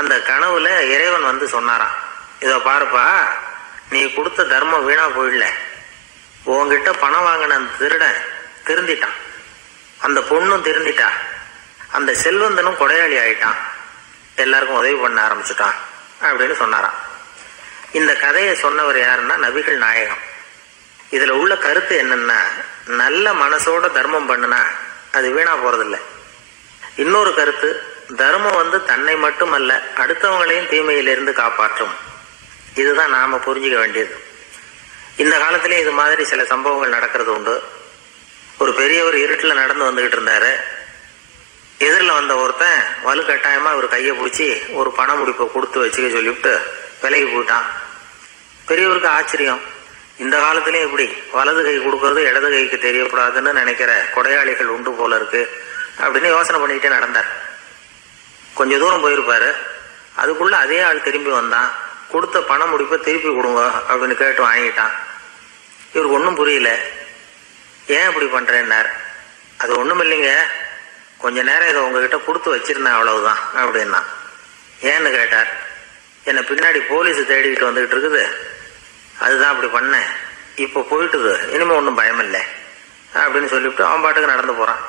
அந்த கனவுல இறைவன் வந்து சொன்னாராம், இதை பாருப்பா, நீ கொடுத்த தர்மம் வீணா போயிடல. உங்ககிட்ட பணம் வாங்கின அந்த திருடன் திருந்திட்டான், அந்த பொண்ணும் திருந்திட்டா, அந்த செல்வந்தனும் கொடையாளி ஆயிட்டான், எல்லாருக்கும் உதவி பண்ண ஆரம்பிச்சுட்டான் அப்படின்னு சொன்னாராம். இந்த கதையை சொன்னவர் யாருன்னா நபிகள் நாயகம். இதுல உள்ள கருத்து என்னன்னா, நல்ல மனசோட தர்மம் பண்ணுனா அது வீணா போறதில்லை. இன்னொரு கருத்து, தர்மம் வந்து தன்னை மட்டுமல்ல அடுத்தவங்களையும் தீமையிலிருந்து காப்பாற்றும். இதுதான் நாம புரிஞ்சுக்க வேண்டியது. இந்த காலத்திலே இது மாதிரி சில சம்பவங்கள் நடக்கிறது உண்டு. ஒரு பெரியவர் இருட்டில் நடந்து வந்துகிட்டு இருந்தாரு. எதிரில் வந்த ஒருத்தன் வலுக்கட்டாயமா ஒரு கையை பிடிச்சி ஒரு பண முடிப்பை கொடுத்து வச்சுக்க சொல்லிவிட்டு விலகி போயிட்டான். பெரியவருக்கு ஆச்சரியம், இந்த காலத்திலேயும் இப்படி வலது கை கொடுக்கறது இடது கைக்கு தெரியக்கூடாதுன்னு நினைக்கிற கொடையாளிகள் உண்டு போல இருக்கு அப்படின்னு யோசனை பண்ணிக்கிட்டே நடந்தார். கொஞ்ச தூரம் போயிருப்பாரு. அதுக்குள்ள அதே ஆள் திரும்பி வந்தான். கொடுத்த பண முடிப்பை திருப்பி கொடுங்க அப்படின்னு கேட்டு வாங்கிட்டான். இவருக்கு ஒன்றும் புரியல. ஏன் இப்படி பண்றேன்னார். அது ஒன்றும் இல்லைங்க, கொஞ்ச நேரம் இதை உங்ககிட்ட கொடுத்து வச்சிருந்தேன், அவ்வளவுதான் அப்படின்னா. ஏன்னு கேட்டார். என்னை பின்னாடி போலீஸ் தேடிக்கிட்டு வந்துகிட்டு இருக்குது, அதுதான் அப்படி பண்ணேன், இப்போ போயிட்டுது, இனிமே ஒன்றும் பயம் இல்லை அப்படின்னு சொல்லிவிட்டு அவன் பாட்டுக்கு நடந்து போறான்.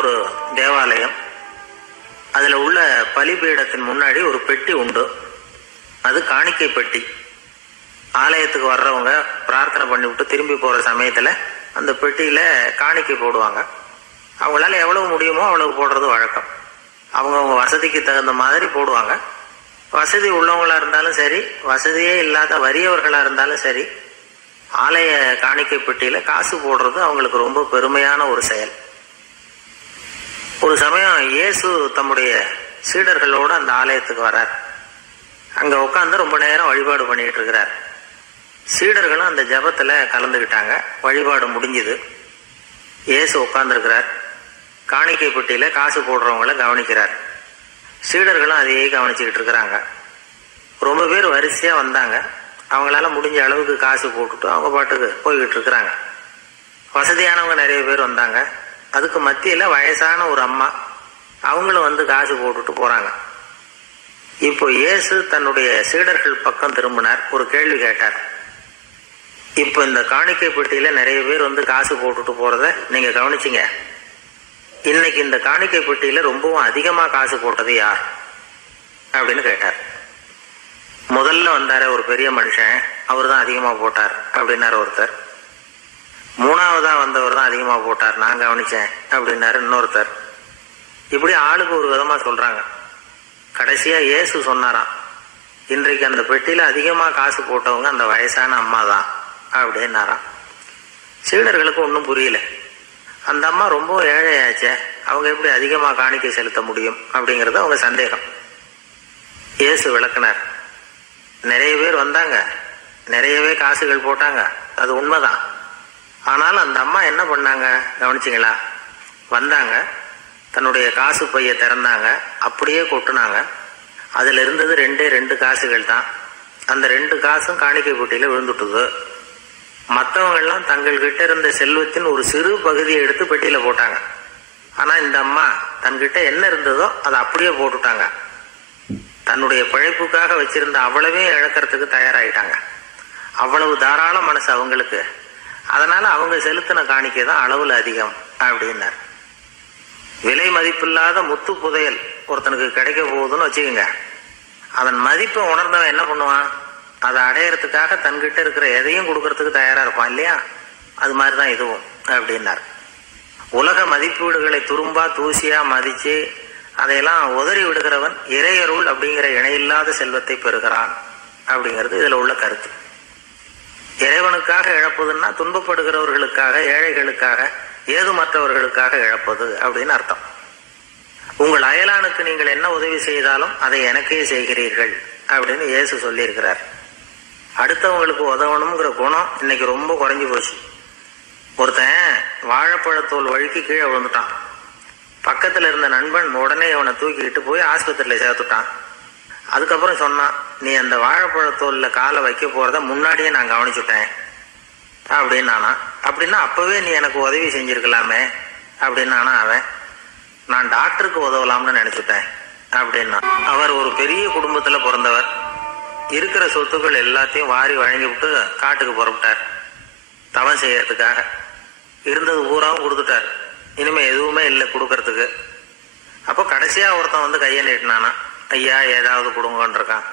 ஒரு தேவாலயம், அதுல உள்ள பலிபீடத்தின் முன்னாடி ஒரு பெட்டி உண்டு. அது காணிக்கை பெட்டி. ஆலயத்துக்கு வர்றவங்க பிரார்த்தனை பண்ணிவிட்டு திரும்பி போற சமயத்துல அந்த பெட்டியில காணிக்கை போடுவாங்க. அவங்களால எவ்வளவு முடியுமோ அவ்வளவு போடுறது வழக்கம். அவங்கவுங்க வசதிக்கு தகுந்த மாதிரி போடுவாங்க. வசதி உள்ளவங்களா இருந்தாலும் சரி, வசதியே இல்லாத வறியவர்களா இருந்தாலும் சரி, ஆலய காணிக்கை பெட்டியில காசு போடுறது அவங்களுக்கு ரொம்ப பெருமையான ஒரு செயல். ஒரு சமயம் இயேசு தம்முடைய சீடர்களோடு அந்த ஆலயத்துக்கு வர்றார். அங்க உட்காந்து ரொம்ப நேரம் வழிபாடு பண்ணிட்டு இருக்கிறார். சீடர்களும் அந்த ஜபத்துல கலந்துக்கிட்டாங்க. வழிபாடு முடிஞ்சுது. இயேசு உட்கார்ந்துருக்கிறார். காணிக்கை பெட்டியில காசு போடுறவங்கள கவனிக்கிறார். சீடர்களும் அதையே கவனிச்சுக்கிட்டு இருக்கிறாங்க. ரொம்ப பேர் வரிசையா வந்தாங்க. அவங்களால முடிஞ்ச அளவுக்கு காசு போட்டுட்டு அவங்க பாட்டுக்கு போய்கிட்டு இருக்கிறாங்க. வசதியானவங்க நிறைய பேர் வந்தாங்க. அதுக்கு மத்தியில வயசான ஒரு அம்மா, அவங்களும் வந்து காசு போட்டுட்டு போறாங்க. இப்போ இயேசு தன்னுடைய சீடர்கள் பக்கம் திரும்பினார். ஒரு கேள்வி கேட்டார். இப்போ இந்த காணிக்கை பெட்டியில நிறைய பேர் வந்து காசு போட்டுட்டு போறத நீங்க கவனிச்சிங்க. இன்னைக்கு இந்த காணிக்கை பெட்டியில ரொம்பவும் அதிகமா காசு போட்டது யார் அப்படின்னு கேட்டார். முதல்ல வந்தார ஒரு பெரிய மனுஷன், அவர் தான் அதிகமா போட்டார் அப்படின்னாரு ஒருத்தர். 3வதா வந்தவர் தான் அதிகமா போட்டார், நான் கவனிச்சேன் அப்படின்னாரு இன்னொருத்தர். இப்படி ஆளுக்கு ஒரு விதமா சொல்றாங்க. கடைசியா இயேசு சொன்னாராம், இன்றைக்கு அந்த பெட்டியில அதிகமா காசு போட்டவங்க அந்த வயசான அம்மா தான் அப்படின்னாராம். சீடர்களுக்கு ஒன்றும் புரியல. அந்த அம்மா ரொம்ப ஏழையாச்சே, அவங்க எப்படி அதிகமாக காணிக்கை செலுத்த முடியும் அப்படிங்கிறது அவங்க சந்தேகம். இயேசு விளக்குனார். நிறைய பேர் வந்தாங்க, நிறையவே காசுகள் போட்டாங்க, அது உண்மைதான். ஆனாலும் அந்த அம்மா என்ன பண்ணாங்க கவனிச்சிங்களா? வந்தாங்க, தன்னுடைய காசு பையை திறந்தாங்க, அப்படியே கொட்டுனாங்க. அதில் இருந்தது 2 காசுகள் தான். அந்த 2 காசும் காணிக்கை போட்டியில் விழுந்துட்டுது. மற்றவங்கள்லாம் தங்கள்கிட்ட இருந்த செல்வத்தின் ஒரு சிறு பகுதியை எடுத்து பெட்டியில் போட்டாங்க. ஆனால் இந்த அம்மா தன்கிட்ட என்ன இருந்ததோ அதை அப்படியே போட்டுட்டாங்க. தன்னுடைய பிழைப்புக்காக வச்சிருந்த அவ்வளவே இழக்கிறதுக்கு தயாராகிட்டாங்க. அவ்வளவு தாராள மனசு அவங்களுக்கு. அதனால அவங்க செலுத்தின காணிக்கை தான் அளவில் அதிகம் அப்படின்னார். விலை மதிப்பில்லாத முத்து புதையல் ஒருத்தனுக்கு கிடைக்க போகுதுன்னு வச்சுக்கோங்க. அதன் மதிப்பை உணர்ந்தவன் என்ன பண்ணுவான்? அதை அடையறதுக்காக தன்கிட்ட இருக்கிற எதையும் கொடுக்கறதுக்கு தயாரா இருப்பான் இல்லையா? அது மாதிரிதான் இதுவும் அப்படின்னார். உலக மதிப்பீடுகளை துரும்பா தூசியா மதிச்சு அதையெல்லாம் உதறி விடுகிறவன் இறையருள் அப்படிங்கிற இணையில்லாத செல்வத்தை பெறுகிறான் அப்படிங்கிறது இதுல உள்ள கருத்து. இறைவனுக்காக இழப்பதுன்னா துன்பப்படுகிறவர்களுக்காக, ஏழைகளுக்காக, ஏதுமற்றவர்களுக்காக இழப்பது அப்படின்னு அர்த்தம். உங்கள் அயலானுக்கு நீங்கள் என்ன உதவி செய்தாலும் அதை எனக்கே செய்கிறீர்கள் அப்படின்னு இயேசு சொல்லியிருக்கிறார். அடுத்தவங்களுக்கு உதவணுங்கிற குணம் இன்னைக்கு ரொம்ப குறைஞ்சி போச்சு. ஒருத்தன் வாழைப்பழத்தோல் வழுக்கி கீழே விழுந்துட்டான். பக்கத்தில் இருந்த நண்பன் உடனே இவனை தூக்கிக்கிட்டு போய் ஆஸ்பத்திரியில் சேர்த்துட்டான். அதுக்கப்புறம் சொன்னான், நீ அந்த வாழைப்பழத்தோலில் காலை வைக்க போகிறத முன்னாடியே நான் கவனிச்சுட்டேன் அப்படின்னானா. அப்படின்னா அப்போவே நீ எனக்கு உதவி செஞ்சுருக்கலாமே அப்படின்னானா அவன். நான் டாக்டருக்கு உதவலாம்னு நினச்சிட்டேன் அப்படின்னா. அவர் ஒரு பெரிய குடும்பத்தில் பிறந்தவர். இருக்கிற சொத்துக்கள் எல்லாத்தையும் வாரி வழங்கி விட்டு காட்டுக்கு புறப்பட்டார் தவம் செய்யறதுக்காக. இருந்தது பூராவும் கொடுத்துட்டார். இனிமே எதுவுமே இல்லை கொடுக்கறதுக்கு. அப்போ கடைசியாக ஒருத்தன் வந்து கையை நீட்டினானா, ஐயா ஏதாவது கொடுங்கன்றிருக்கான்.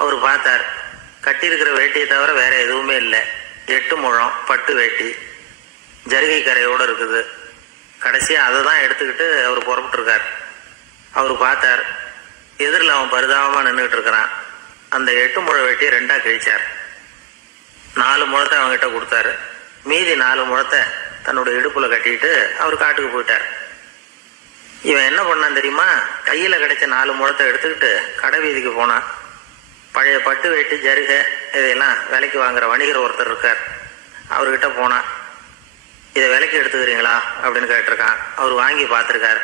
அவர் பார்த்தார், கட்டியிருக்கிற வேட்டியை தவிர வேற எதுவுமே இல்லை. 8 முழம் பட்டு வேட்டி ஜரிகை கரையோடு இருக்குது. கடைசியாக அதை தான் எடுத்துக்கிட்டு அவர் புறப்பட்டுருக்கார். அவர் பார்த்தார், எதிரில் அவன் பரிதாபமாக நின்றுட்டு இருக்கிறான். அந்த 8 முழ வேட்டியை 2ஆ கிழிச்சார். 4 முழத்தை அவங்ககிட்ட கொடுத்தாரு. மீதி 4 முழத்தை தன்னுடைய இடுப்புல கட்டிட்டு அவர் காட்டுக்கு போயிட்டார். இவன் என்ன பண்ணான் தெரியுமா? கையில கிடைச்ச 4 முழத்தை எடுத்துக்கிட்டு கடை வீதிக்கு போனான். பழைய பட்டு வேட்டி ஜருகை இதையெல்லாம் விலைக்கு வாங்குற வணிகர் ஒருத்தர் இருக்கார். அவர்கிட்ட போனான். இதை விலைக்கு எடுத்துக்கிறீங்களா அப்படின்னு கேட்டிருக்கான். அவர் வாங்கி பார்த்துருக்காரு.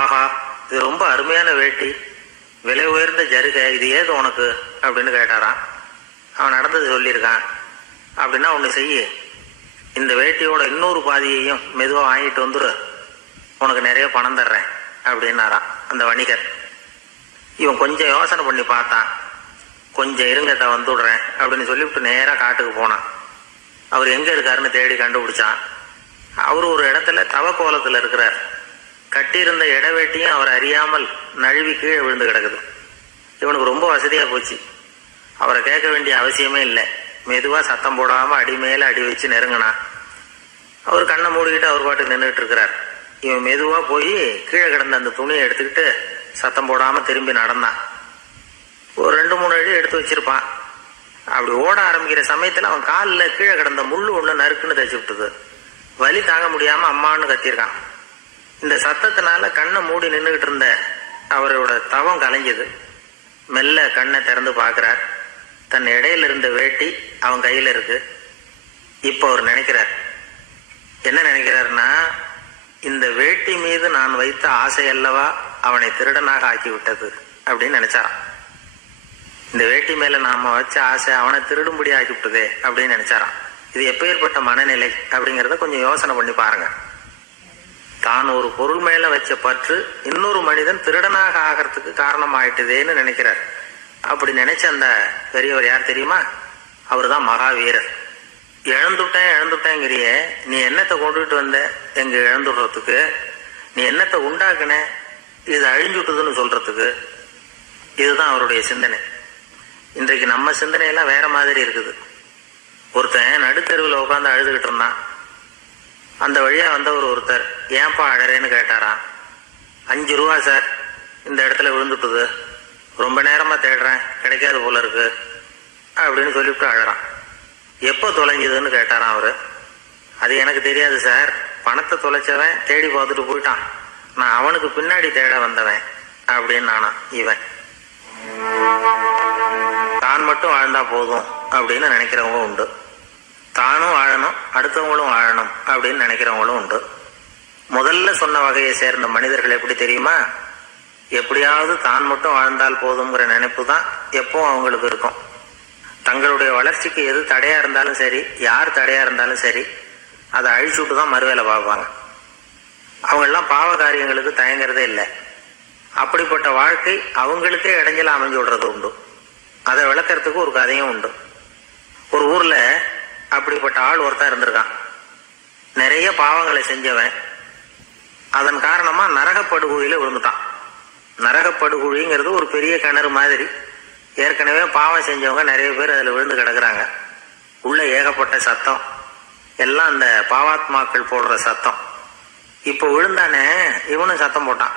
ஆஹா, இது ரொம்ப அருமையான வேட்டி, விலை உயர்ந்த ஜருகை, இது ஏது உனக்கு அப்படின்னு கேட்டாரான். அவன் நடந்தது சொல்லியிருக்கான். அப்படின்னா ஒன்று செய்ய, இந்த வேட்டியோட இன்னொரு பாதியையும் மெதுவாக வாங்கிட்டு வந்துரு, உனக்கு நிறைய பணம் தர்றேன் அப்படின்னாரான் அந்த வணிகர். இவன் கொஞ்சம் யோசனை பண்ணி பார்த்தான். கொஞ்சம் இருங்கத்தை வந்துடுறேன் அப்படின்னு சொல்லிவிட்டு நேராக காட்டுக்கு போனான். அவர் எங்கே இருக்காருன்னு தேடி கண்டுபிடிச்சான். அவர் ஒரு இடத்துல தவக்கோலத்தில் இருக்கிறார். கட்டியிருந்த இடவேட்டியும் அவர் அறியாமல் நழுவி கீழே விழுந்து கிடக்குது. இவனுக்கு ரொம்ப வசதியாக போச்சு. அவரை கேட்க வேண்டிய அவசியமே இல்லை. மெதுவாக சத்தம் போடாமல் அடி மேலே அடி வச்சு நெருங்கினான். அவர் கண்ணை மூடிக்கிட்டு அவர் பாட்டுக்கு நின்றுட்டு இருக்கிறார். இவன் மெதுவாக போய் கீழே கிடந்த அந்த துணியை எடுத்துக்கிட்டு சத்தம் போடாமல் திரும்பி நடந்தான். ஒரு 2-3 அடி எடுத்து வச்சிருப்பான். அப்படி ஓட ஆரம்பிக்கிற சமயத்தில் அவன் காலில் கீழே கிடந்த முள்ளு ஒன்று நறுக்குன்னு தைச்சு விட்டுது. வலி தாங்க முடியாமல் அம்மான்னு கத்திருக்கான். இந்த சத்தத்தினால கண்ணை மூடி நின்றுகிட்டு இருந்த அவரோட தவம் கலைஞ்சது. மெல்ல கண்ணை திறந்து பார்க்குறார். தன் இடையில இருந்த வேட்டி அவன் கையில் இருக்கு. இப்போ அவர் நினைக்கிறார், என்ன நினைக்கிறாருன்னா, இந்த வேட்டி மீது நான் வைத்த ஆசை அல்லவா அவனை திருடனாக ஆக்கி விட்டது அப்படின்னு நினைச்சாரான். இந்த வேட்டி மேல நாம வச்ச ஆசை அவனை திருடும்படி ஆக்கி விட்டதே அப்படின்னு நினைச்சாரான். இது எப்பேற்பட்ட மனநிலை அப்படிங்கிறத கொஞ்சம் யோசனை பண்ணி பாருங்க. தான் ஒரு பொருள் மேல வச்ச பற்று இன்னொரு மனிதன் திருடனாக ஆகிறதுக்கு காரணம் ஆயிட்டுதேன்னு நினைக்கிறார். அப்படி நினைச்ச அந்த பெரியவர் யார் தெரியுமா? அவர் தான் மகாவீரர். இழந்துட்டேங்கிறிய, நீ என்னத்தை கொண்டுட்டு வந்த எங்க இழந்துடுறதுக்கு? நீ என்னத்தை உண்டாக்குன இது அழிஞ்சுட்டுதுன்னு சொல்றதுக்கு? இதுதான் அவருடைய சிந்தனை. இன்றைக்கு நம்ம சிந்தனையெல்லாம் வேற மாதிரி இருக்குது. ஒருத்தன் நடுத்தெருவில் உட்காந்து அழுதுகிட்டு இருந்தான். அந்த வழியா வந்தவர் ஒருத்தர், ஏன்பா அழறேன்னு கேட்டாராம். 5 ரூபா சார், இந்த இடத்துல விழுந்துட்டுது, ரொம்ப நேரமா தேடுறேன், கிடைக்காது போல இருக்கு அப்படின்னு சொல்லிவிட்டு அழறான். எப்போ தொலைஞ்சதுன்னு கேட்டாராம் அவரு. அது எனக்கு தெரியாது சார், பணத்தை தொலைச்சவன் தேடி பார்த்துட்டு போயிட்டான், நான் அவனுக்கு பின்னாடி தேட வந்தவன் அப்படின்னு நானா. இவன் தான் மட்டும் வாழ்ந்தா போதும் அப்படின்னு நினைக்கிறவங்க உண்டு. தானும் வாழணும், அடுத்தவங்களும் வாழணும் அப்படின்னு நினைக்கிறவங்களும் உண்டு. முதல்ல சொன்ன வகையை சேர்ந்த மனிதர்கள் எப்படி தெரியுமா? எப்படியாவது தான் மட்டும் வாழ்ந்தால் போதுங்கிற நினைப்பு தான் எப்பவும் அவங்களுக்கு இருக்கும். தங்களுடைய வளர்ச்சிக்கு எது தடையா இருந்தாலும் சரி, யார் தடையா இருந்தாலும் சரி, அதை அழிச்சுட்டு தான் மறுவேலை பார்ப்பாங்க. அவங்கெல்லாம் பாவ காரியங்களுக்கு தயங்குறதே இல்லை. அப்படிப்பட்ட வாழ்க்கை அவங்களுக்கே இடைஞ்சல அமைஞ்சு விடுறது உண்டு. அதை விளக்கறதுக்கு ஒரு கதையும் உண்டு. ஒரு ஊர்ல அப்படிப்பட்ட ஆள் ஒருத்தன் இருந்திருக்கான். நிறைய பாவங்களை செஞ்சவன். அதன் காரணமா நரகப்படுகொழியில விழுந்துட்டான். நரகப்படுகொழிங்கிறது ஒரு பெரிய கிணறு மாதிரி. ஏற்கனவே பாவம் செஞ்சவங்க நிறைய பேர் அதுல விழுந்து கிடக்குறாங்க. உள்ள ஏகப்பட்ட சத்தம், எல்லாம் அந்த பாவாத்மாக்கள் போடுற சத்தம். இப்போ விழுந்தானே இவனும் சத்தம் போட்டான்.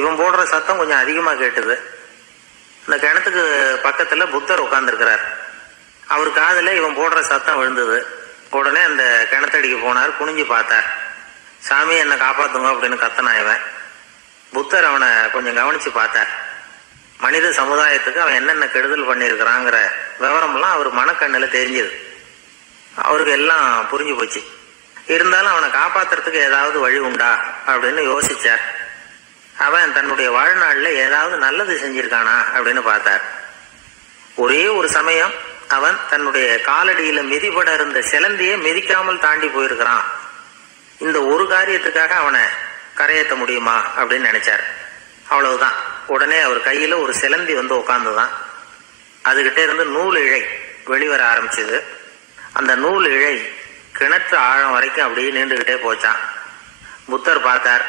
இவன் போடுற சத்தம் கொஞ்சம் அதிகமா கேட்டுது. இந்த கிணத்துக்கு பக்கத்துல புத்தர் உட்கார்ந்துருக்கிறார். அவர் காதுல இவன் போடுற சத்தம் விழுந்தது. உடனே அந்த கிணத்தடிக்கு போனார், குனிஞ்சு பார்த்தார். சாமி என்னை காப்பாத்துங்க அப்படின்னு கத்தனா இவன். புத்தர் அவனை கொஞ்சம் கவனிச்சு பார்த்தார். மனித சமுதாயத்துக்கு அவன் என்னென்ன கெடுதல் பண்ணியிருக்கிறாங்கிற விவரம்லாம் அவர் மனக்கண்ணுல தெரிஞ்சது. அவருக்கு எல்லாம் புரிஞ்சு போச்சு. இருந்தாலும் அவனை காப்பாத்துறதுக்கு ஏதாவது வழி உண்டா அப்படின்னு யோசிச்சார். அவன் தன்னுடைய வாழ்நாள்ல ஏதாவது நல்லது செஞ்சிருக்கானா அப்படின்னு பார்த்தார். ஒரே ஒரு சமயம் அவன் தன்னுடைய காலடியில மிதிபட இருந்த சிலந்தியை மிதிக்காமல் தாண்டி போயிருக்கிறான். இந்த ஒரு காரியத்துக்காக அவனை கரையேற்ற முடியுமா அப்படின்னு நினைச்சார். அவ்வளவுதான். உடனே அவர் கையில ஒரு சிலந்தி வந்து உட்கார்ந்துதான். அதுகிட்ட இருந்து நூல் இழை வெளிவர ஆரம்பிச்சது. அந்த நூல் இழை கிணற்று ஆழம் வரைக்கும் அப்படியே நீண்டுகிட்டே போச்சான். புத்தர் பார்த்தார்.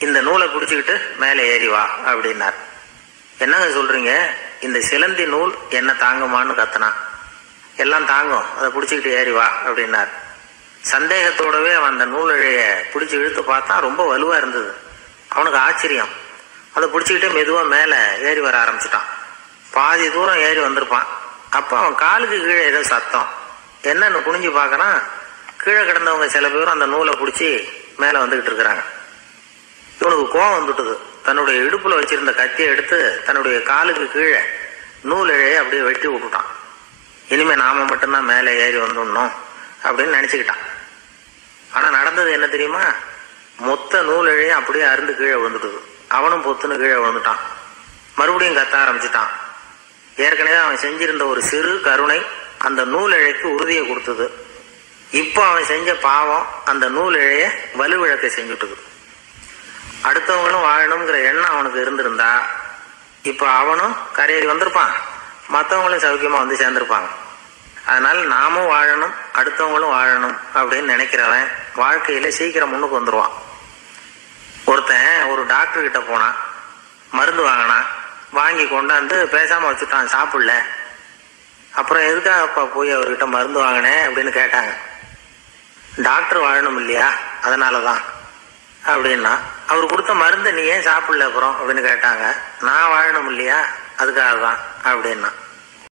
இந்த நூலை பிடிச்சுக்கிட்டு மேலே ஏறி வா அப்படின்னார். என்னங்க சொல்றீங்க, இந்த சிலந்தி நூல் என்ன தாங்குமான்னு கத்தினான். எல்லாம் தாங்கும், அதை பிடிச்சிக்கிட்டு ஏறி வா அப்படின்னார். சந்தேகத்தோடவே அவன் அந்த நூல் இழைய பிடிச்சி இழுத்து பார்த்தா ரொம்ப வலுவா இருந்தது. அவனுக்கு ஆச்சரியம். அதை பிடிச்சிக்கிட்டே மெதுவா மேலே ஏறி வர ஆரம்பிச்சுட்டான். பாதி தூரம் ஏறி வந்திருப்பான். அப்போ அவன் காலுக்கு கீழே ஏதோ சத்தம். என்னன்னு குனிஞ்சு பார்க்கறான். கீழே கிடந்தவங்க சில பேரும் அந்த நூலை பிடிச்சி மேலே வந்துகிட்டு இருக்கிறாங்க. இவனுக்கு கோபம் வந்துட்டுது. தன்னுடைய இடுப்புல வச்சிருந்த கத்தியை எடுத்து தன்னுடைய காலுக்கு கீழே நூல் இழையை அப்படியே வெட்டி விட்டுட்டான். இனிமே நாம மட்டும்தான் மேலே ஏறி வந்துடணும் அப்படின்னு நினைச்சுக்கிட்டான். ஆனா நடந்தது என்ன தெரியுமா? மொத்த நூல் இழையும் அப்படியே அருந்து கீழே விழுந்துட்டுது. அவனும் பொத்துன்னு கீழே விழுந்துட்டான். மறுபடியும் கத்த ஆரம்பிச்சுட்டான். ஏற்கனவே அவன் செஞ்சிருந்த ஒரு சிறு கருணை அந்த நூல் இழைக்கு உறுதியை கொடுத்தது. இப்போ அவன் செஞ்ச பாவம் அந்த நூல் இழைய வலுவிழக்க செஞ்சுட்டுது. அடுத்தவங்களும் வாழணுங்கிற எண்ணம் அவனுக்கு இருந்திருந்தா இப்ப அவனும் கரையேறி வந்திருப்பான், மற்றவங்களும் சௌக்கியமா வந்து சேர்ந்திருப்பாங்க. அதனால நாமும் வாழணும், அடுத்தவங்களும் வாழணும் அப்படின்னு நினைக்கிறவன் வாழ்க்கையில சீக்கிரம் முன்னுக்கு வந்துருவான். ஒருத்தன் ஒரு டாக்டர் கிட்ட போனான், மருந்து வாங்கினான். வாங்கி கொண்டாந்து பேசாம வச்சுட்டான், சாப்பிடல. அப்புறம் எதுக்காகப்பா போய் அவர்கிட்ட மருந்து வாங்கினேன் அப்படின்னு கேட்டாங்க. டாக்டர் வாழணும் இல்லையா, அதனாலதான் அப்படின்னா. அவர் கொடுத்த மருந்தை நீ ஏன் சாப்பிடல அப்புறம் அப்படின்னு கேட்டாங்க. நான் வாழணும் இல்லையா, அதுக்காக தான் அப்படின்னா.